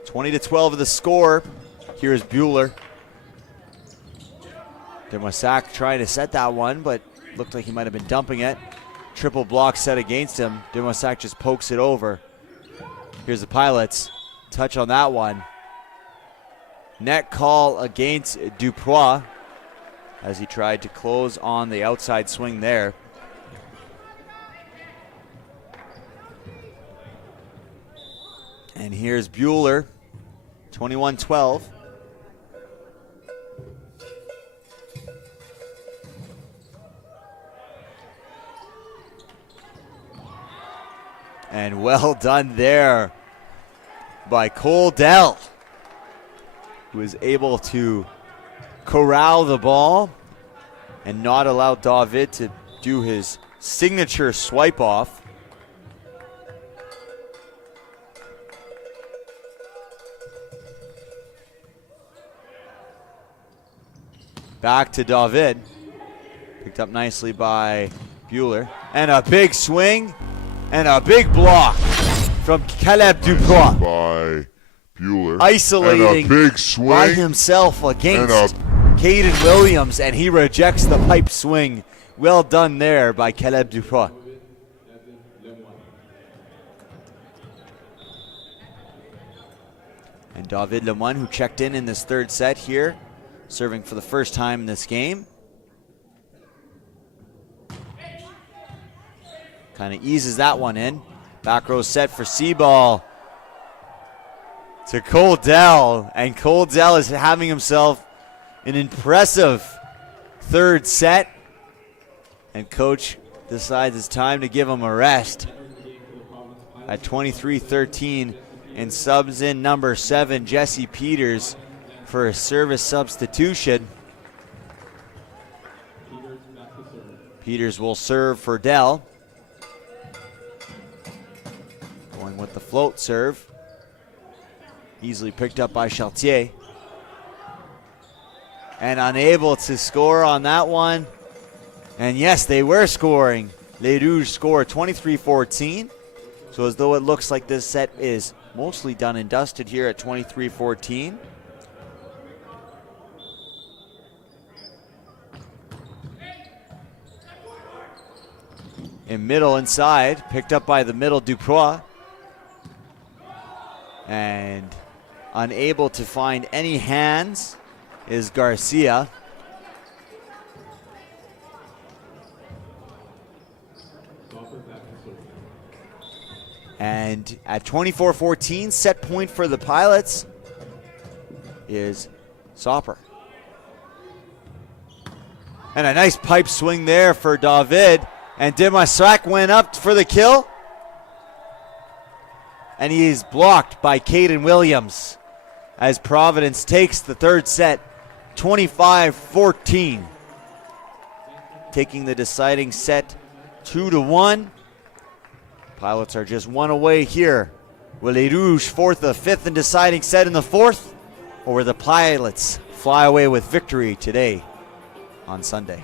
Twenty to 12 of the score. Here's Bueller. Demoissac trying to set that one, but looked like he might have been dumping it. Triple block set against him. Demoissac just pokes it over. Here's the Pilots. Touch on that one. Net call against Dupois as he tried to close on the outside swing there. And here's Bueller, 21-12. And well done there by Cole Dell, who was able to corral the ball and not allow David to do his signature swipe off. Back to David. Picked up nicely by Bueller. And a big swing and a big block from Caleb Dupois. By Bueller. Isolating and a big swing by himself against Caden Williams, and he rejects the pipe swing. Well done there by Caleb Dupois. And David Lemoine, who checked in this third set here, serving for the first time in this game. Kind of eases that one in. Back row set for Seaball to Coldell. And Coldell is having himself an impressive third set. And coach decides it's time to give him a rest at 23-13 and subs in number 7, Jesse Peters, for a service substitution. Peters will serve for Dell. Going with the float serve. Easily picked up by Chartier. And unable to score on that one. And yes, they were scoring. Les Rouges score 23-14. So as though it looks like this set is mostly done and dusted here at 23-14. In middle inside, picked up by the middle Dupois. And unable to find any hands is Garcia. And at 24-14, set point for the Pilots is Soper. And a nice pipe swing there for David. And Demoissac went up for the kill. And he is blocked by Caden Williams as Providence takes the third set, 25-14. Taking the deciding set 2-1. Pilots are just one away here. Will les Rouges fourth the fifth and deciding set in the fourth? Or will the Pilots fly away with victory today on Sunday?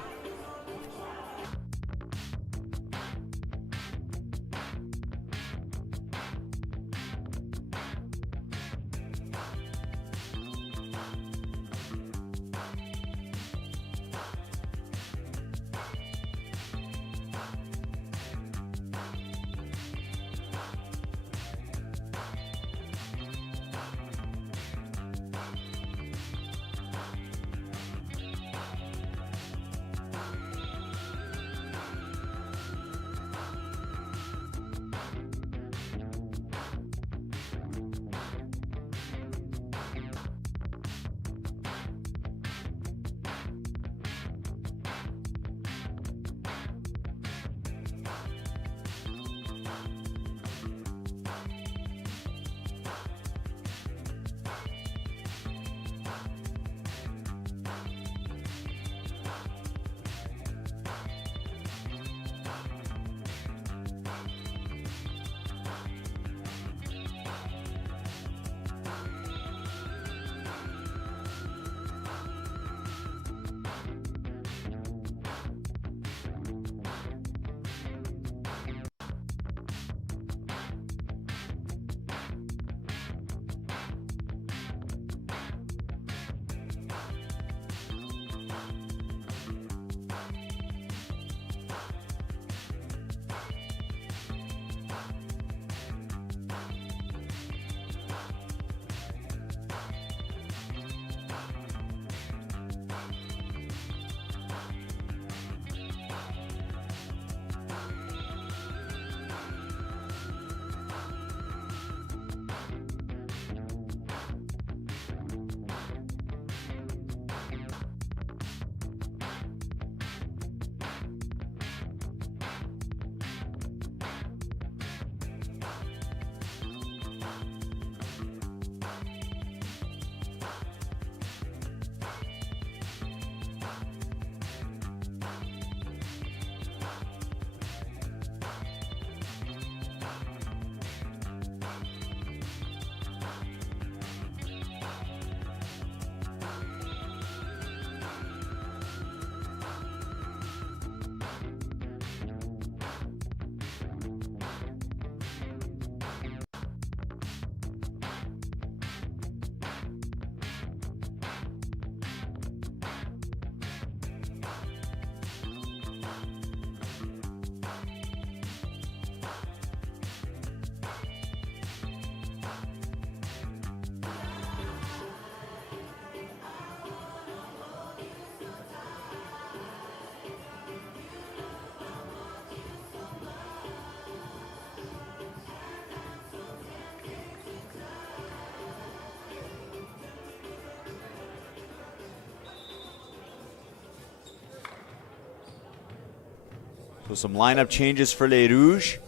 So some lineup changes for Les Rouges.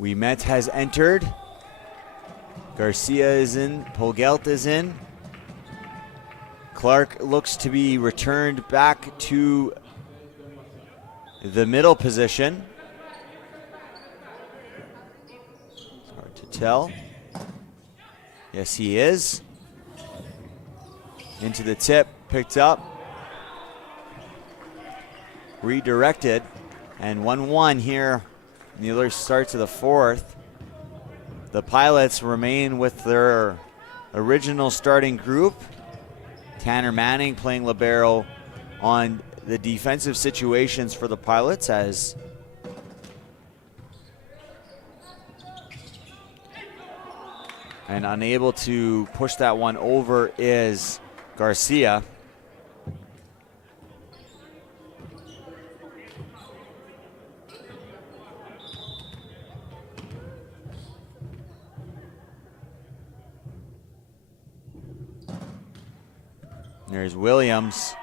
Ouimet has entered. Garcia is in. Pogelt is in. Clark looks to be returned back to the middle position. It's hard to tell. Yes, he is. Into the tip, picked up. Redirected, and 1-1 here in the other start to the fourth. The Pilots remain with their original starting group. Tanner Manning playing libero on the defensive situations for the Pilots, as and unable to push that one over is Garcia. There's Williams,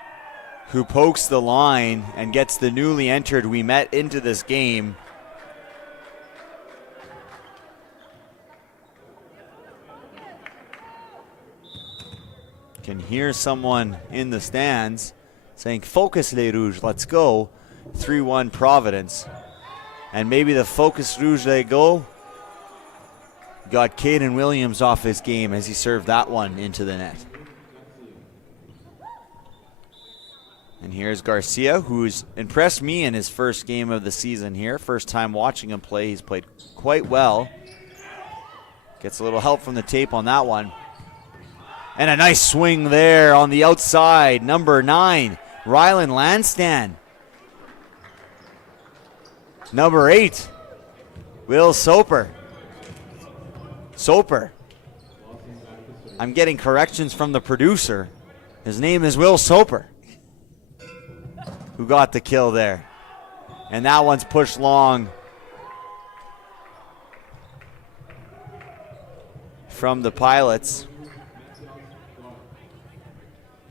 who pokes the line and gets the newly entered Ouimet into this game. Can hear someone in the stands saying, "Focus, Les Rouges, let's go." 3-1 Providence. And maybe the focus Rouge they go. Got Caden Williams off his game as he served that one into the net. And here's Garcia, who's impressed me in his first game of the season here. First time watching him play, he's played quite well. Gets a little help from the tape on that one. And a nice swing there on the outside. Number 9, Rylan Lanstan. Number 8, Will Soper. I'm getting corrections from the producer. His name is Will Soper, who got the kill there. And that one's pushed long from the Pilots.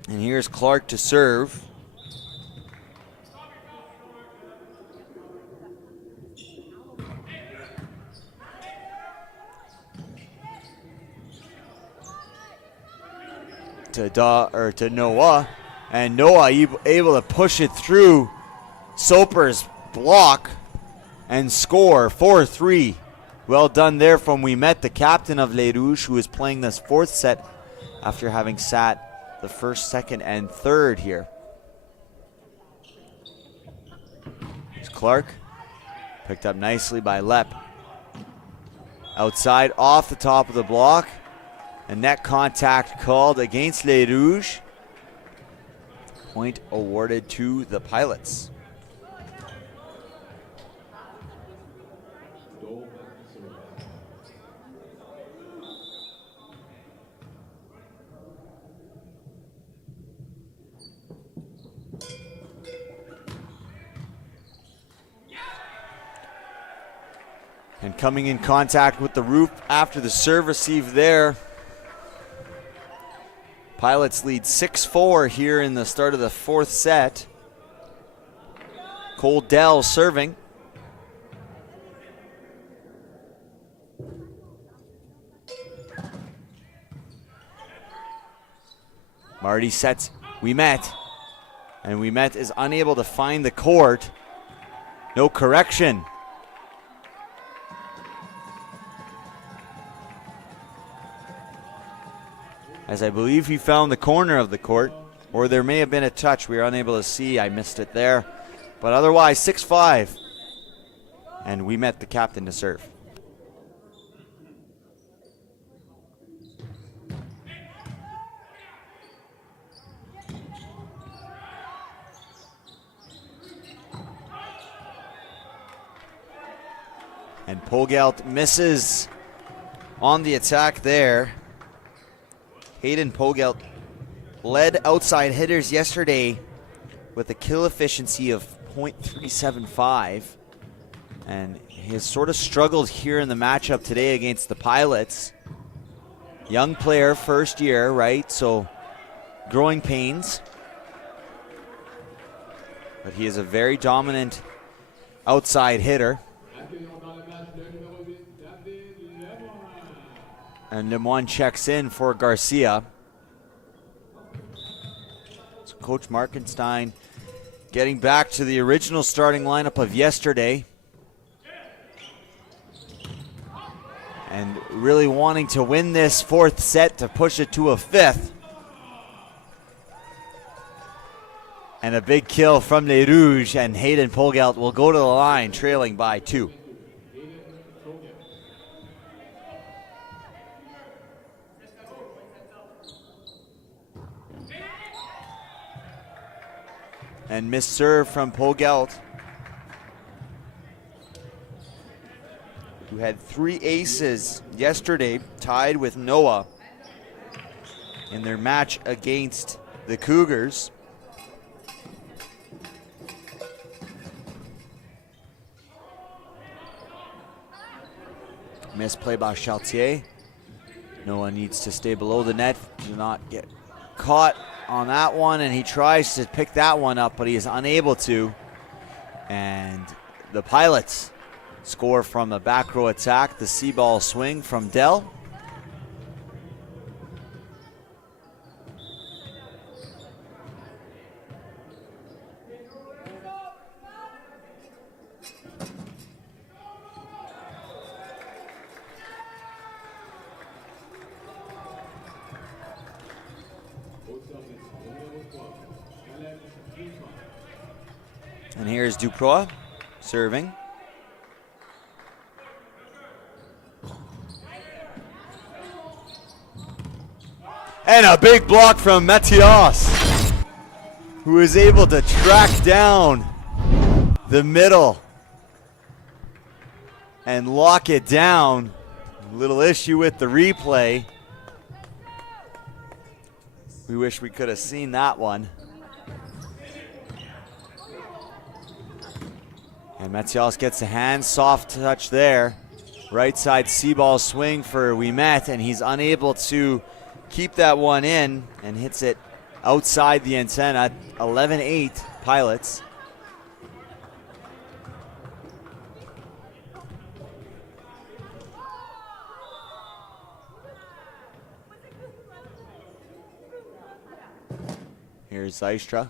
And here's Clark to serve. To Noah, and Noah able to push it through Soper's block and score 4-3. Well done there from Ouimet, the captain of Les Rouges, who is playing this 4th set after having sat the 1st, 2nd, and 3rd here. Here's Clark, picked up nicely by Lepp. Outside, off the top of the block. A net contact called against Les Rouges. Point awarded to the Pilots. And coming in contact with the roof after the serve receive there. Pilots lead 6-4 here in the start of the 4th set. Cole Dell serving. Marty sets Ouimet. And Ouimet is unable to find the court. No correction. As I believe he found the corner of the court, or there may have been a touch we were unable to see. I missed it there. But otherwise, 6-5. And Ouimet the captain to serve. And Pogelt misses on the attack there. Hayden Pogelt led outside hitters yesterday with a kill efficiency of .375. And he has sort of struggled here in the matchup today against the Pilots. Young player, first year, right? So growing pains. But he is a very dominant outside hitter. And Lemoine checks in for Garcia. So Coach Markenstein getting back to the original starting lineup of yesterday. And really wanting to win this 4th set to push it to a 5th. And a big kill from Les Rouges, and Hayden Pogelt will go to the line trailing by 2. And missed serve from Pogelt, who had 3 aces yesterday, tied with Noah in their match against the Cougars. Misplay by Chartier. Noah needs to stay below the net to not get caught on that one, and he tries to pick that one up, but he is unable to. And the Pilots score from the back row attack. The C-ball swing from Dell. And here's Duprois serving. And a big block from Mathias, who is able to track down the middle and lock it down. A little issue with the replay. We wish we could have seen that one. And Mathias gets a hand, soft touch there. Right side C-ball swing for Winnipeg, and he's unable to keep that one in and hits it outside the antenna. 11-8 Pilots. Here's Zystra.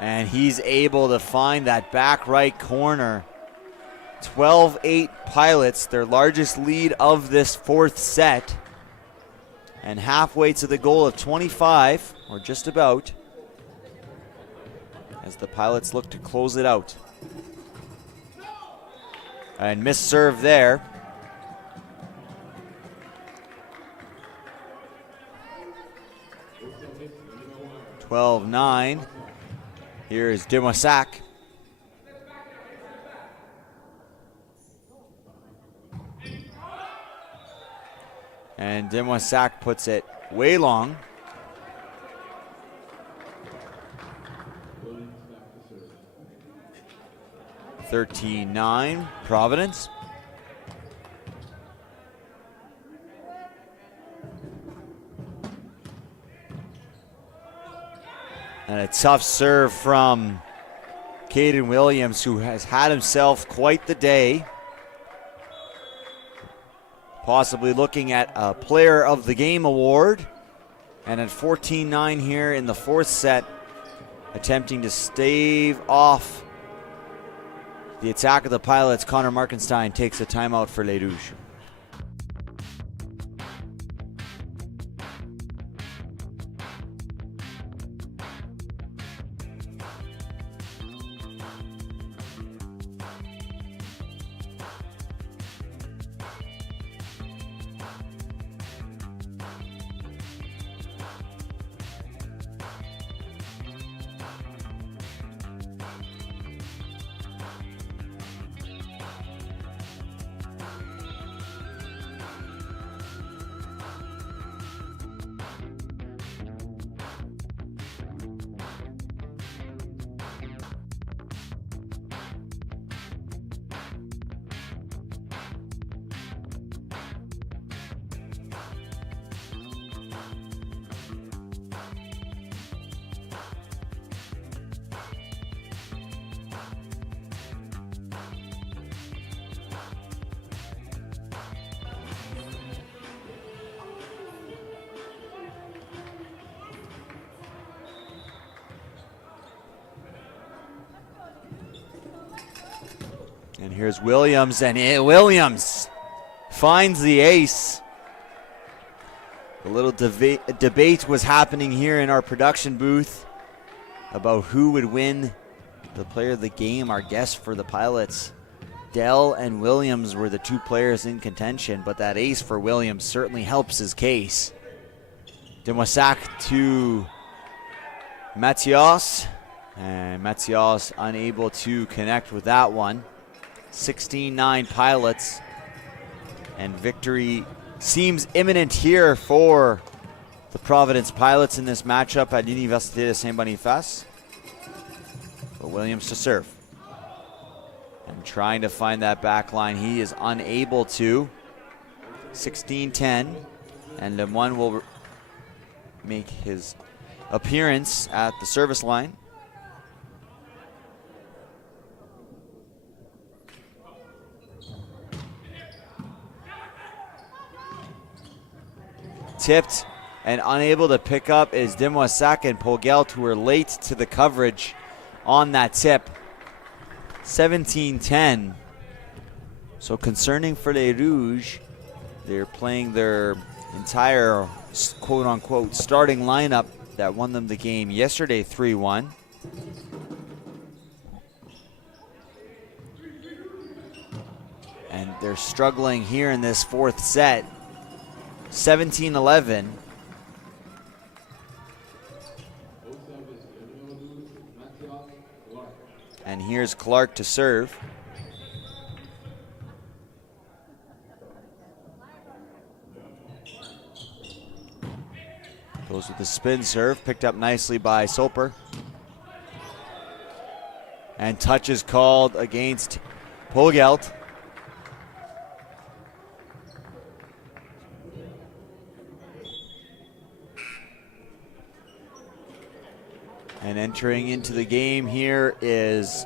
And he's able to find that back right corner. 12-8 Pilots, their largest lead of this fourth set. And halfway to the goal of 25, or just about, as the Pilots look to close it out. And missed serve there. (12-9). Here is Demoissac. And Demoissac puts it way long. (13-9) Providence. And a tough serve from Caden Williams, who has had himself quite the day. Possibly looking at a Player of the Game award. And at 14-9 here in the fourth set, attempting to stave off the attack of the Pilots, Connor Markenstein takes a timeout for Les Rouges. And here's Williams, and Williams finds the ace. A little debate was happening here in our production booth about who would win the Player of the Game. Our guess for the Pilots, Dell and Williams were the two players in contention, but that ace for Williams certainly helps his case. Demoissac to Mathias, and Mathias unable to connect with that one. 16-9 Pilots, and victory seems imminent here for the Providence Pilots in this matchup at Université de Saint-Boniface. But Williams to serve. And trying to find that back line. He is unable to. 16-10. And Lemoine will make his appearance at the service line. Tipped and unable to pick up is Demoissac and Pogelt, who are late to the coverage on that tip. 17-10. So concerning for Les Rouges, they're playing their entire quote-unquote starting lineup that won them the game yesterday 3-1. they're struggling here in this fourth set. 17-11. And here's Clark to serve. Goes with the spin serve, picked up nicely by Soper. And touch is called against Pogelt. And entering into the game here is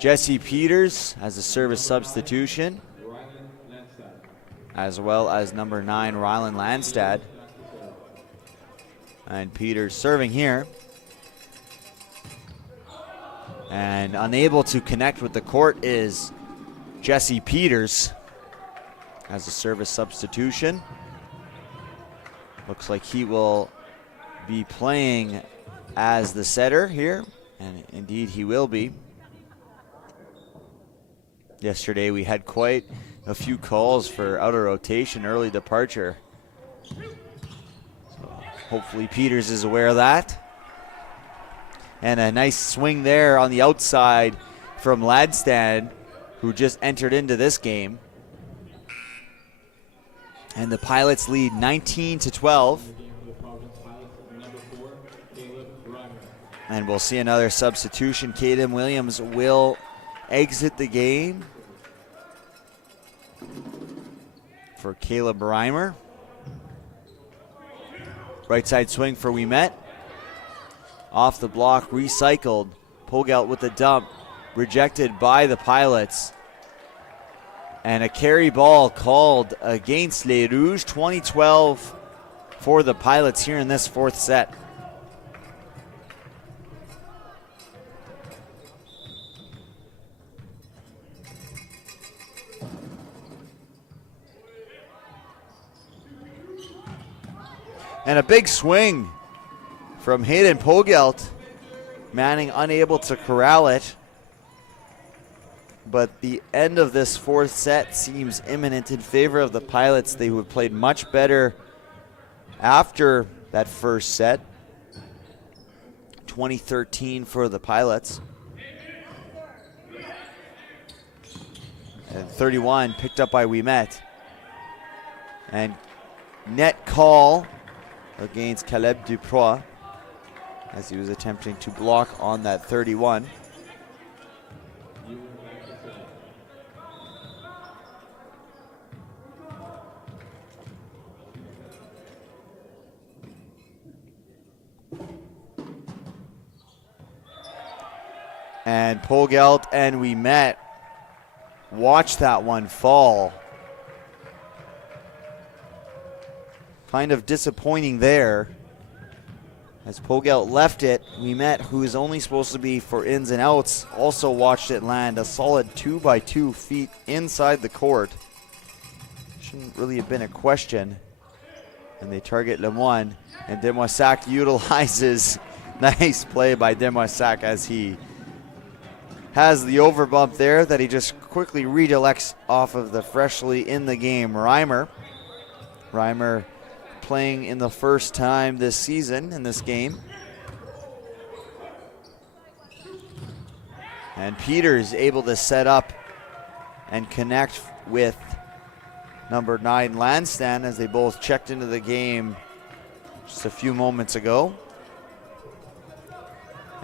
Jesse Peters as a service substitution, as well as number 9, Rylan Landstad. And Peters serving here. And unable to connect with the court is Jesse Peters as a service substitution. Looks like he will be playing as the setter here, and indeed he will be. Yesterday we had quite a few calls for out of rotation, early departure. So hopefully Peters is aware of that. And a nice swing there on the outside from Ladstad, who just entered into this game. And the Pilots lead 19-12. And we'll see another substitution. Caden Williams will exit the game for Caleb Reimer. Right side swing for Winnipeg. Off the block, recycled. Pogelt with the dump, rejected by the Pilots. And a carry ball called against Les Rouges. 20-12 for the Pilots here in this fourth set. And a big swing from Hayden Pogelt. Manning unable to corral it. But the end of this fourth set seems imminent in favor of the Pilots. They have played much better after that first set. 2013 for the Pilots. And 31 picked up by Winnipeg. And net call against Caleb Duprois as he was attempting to block on that 31. And Pogelt and Winnipeg watch that one fall. Kind of disappointing there. As Pogelt left it, Winnipeg, who is only supposed to be for ins and outs, also watched it land a solid 2 by 2 feet inside the court. Shouldn't really have been a question. And they target Lemoine. And Demoissac utilizes, nice play by Demoissac as he has the overbump there that he just quickly redirects off of the freshly in the game Reimer. Reimer playing in the first time this season in this game. And Peters able to set up and connect with number 9 Landstad as they both checked into the game just a few moments ago.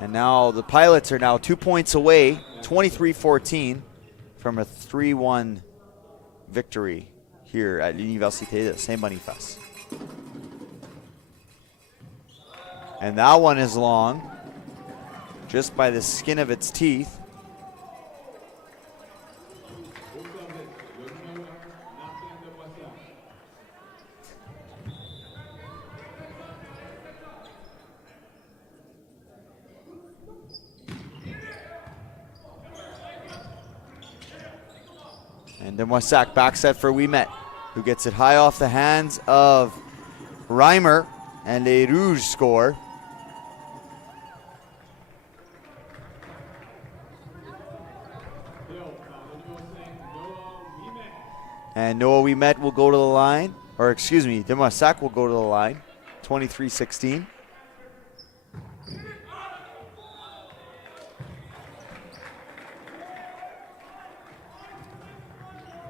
And now the Pilots are now 2 points away, 23-14, from a 3-1 victory here at Université de Saint-Boniface. And that one is long, just by the skin of its teeth. And Demoissac back set for Winnipeg, who gets it high off the hands of Reimer, and Les Rouges score. And Noah Ouimet will go to the line. Or excuse me, Demoissac will go to the line. 23-16.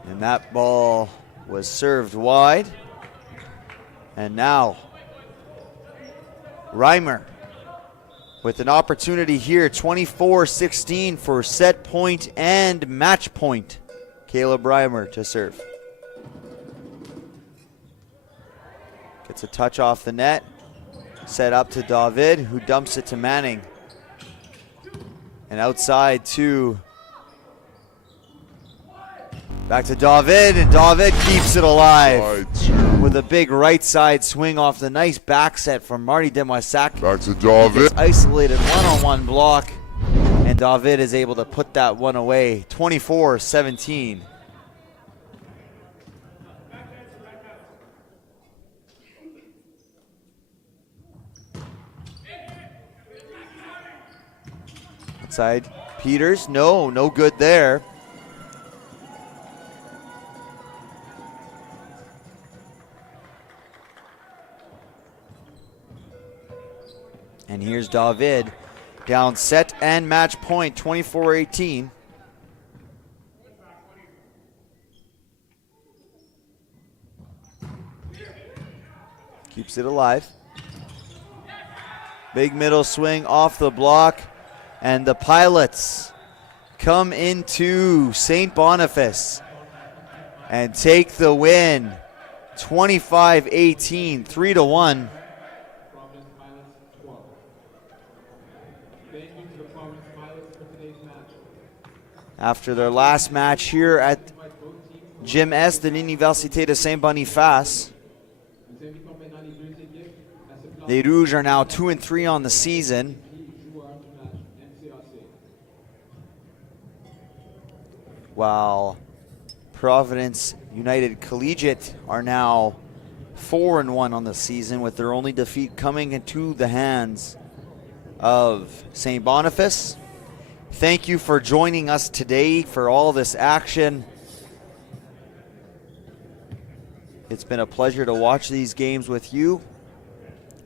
And that ball was served wide. And now Reimer with an opportunity here, 24-16 for set point and match point. Caleb Reimer to serve. Gets a touch off the net. Set up to David, who dumps it to Manning. And outside to back to David, and David keeps it alive with a big right side swing off the nice back set from Marty Demoissac. Back to David. Isolated one-on-one block, and David is able to put that one away. 24-17. Outside Peters, no good there. And here's David, down set and match point, 24-18. Keeps it alive. Big middle swing off the block, and the Pilots come into St. Boniface and take the win, 25-18, 3-1. After their last match here at Gym Est de Université de Saint-Boniface. Les Rouges are now 2-3 on the season. While Providence United Collegiate are now 4-1 on the season, with their only defeat coming into the hands of St. Boniface. Thank you for joining us today for all this action. It's been a pleasure to watch these games with you.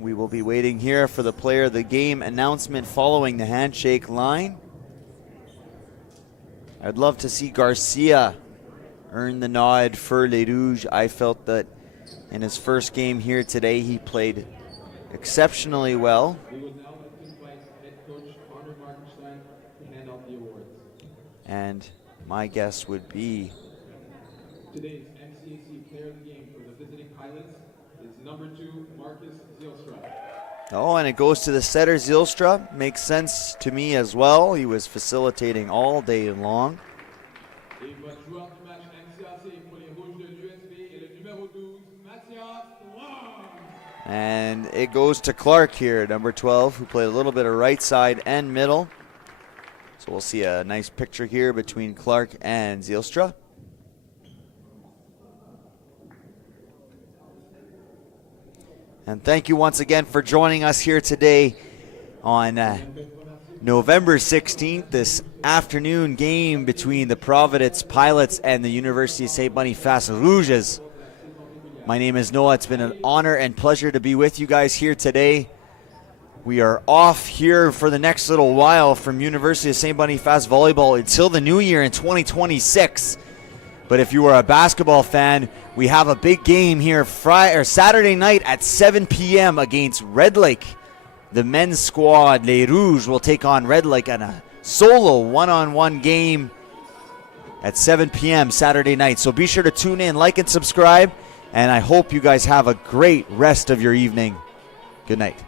We will be waiting here for the player of the game announcement following the handshake line. I'd love to see Garcia earn the nod for Les Rouges. I felt that in his first game here today, he played exceptionally well. And my guess would be today's MCAC player of the game for the visiting Pilots is number 2, Marcus Zylstra. Oh, and it goes to the setter, Zylstra. Makes sense to me as well. He was facilitating all day long. Et votre joueur du match MCAC pour les Rouges de l'USB est le numéro 12, Mathias Clark. And it goes to Clark here, number 12, who played a little bit of right side and middle. So we'll see a nice picture here between Clark and Zylstra. And thank you once again for joining us here today on November 16th, this afternoon game between the Providence Pilots and the University of Saint-Boniface Rouges. My name is Noah. It's been an honor and pleasure to be with you guys here today. We are off here for the next little while from University of Saint-Boniface Volleyball until the new year in 2026. But if you are a basketball fan, we have a big game here Saturday night at 7 p.m. against Red Lake. The men's squad, Les Rouges, will take on Red Lake on a solo one-on-one game at 7 p.m. Saturday night. So be sure to tune in, like, and subscribe. And I hope you guys have a great rest of your evening. Good night.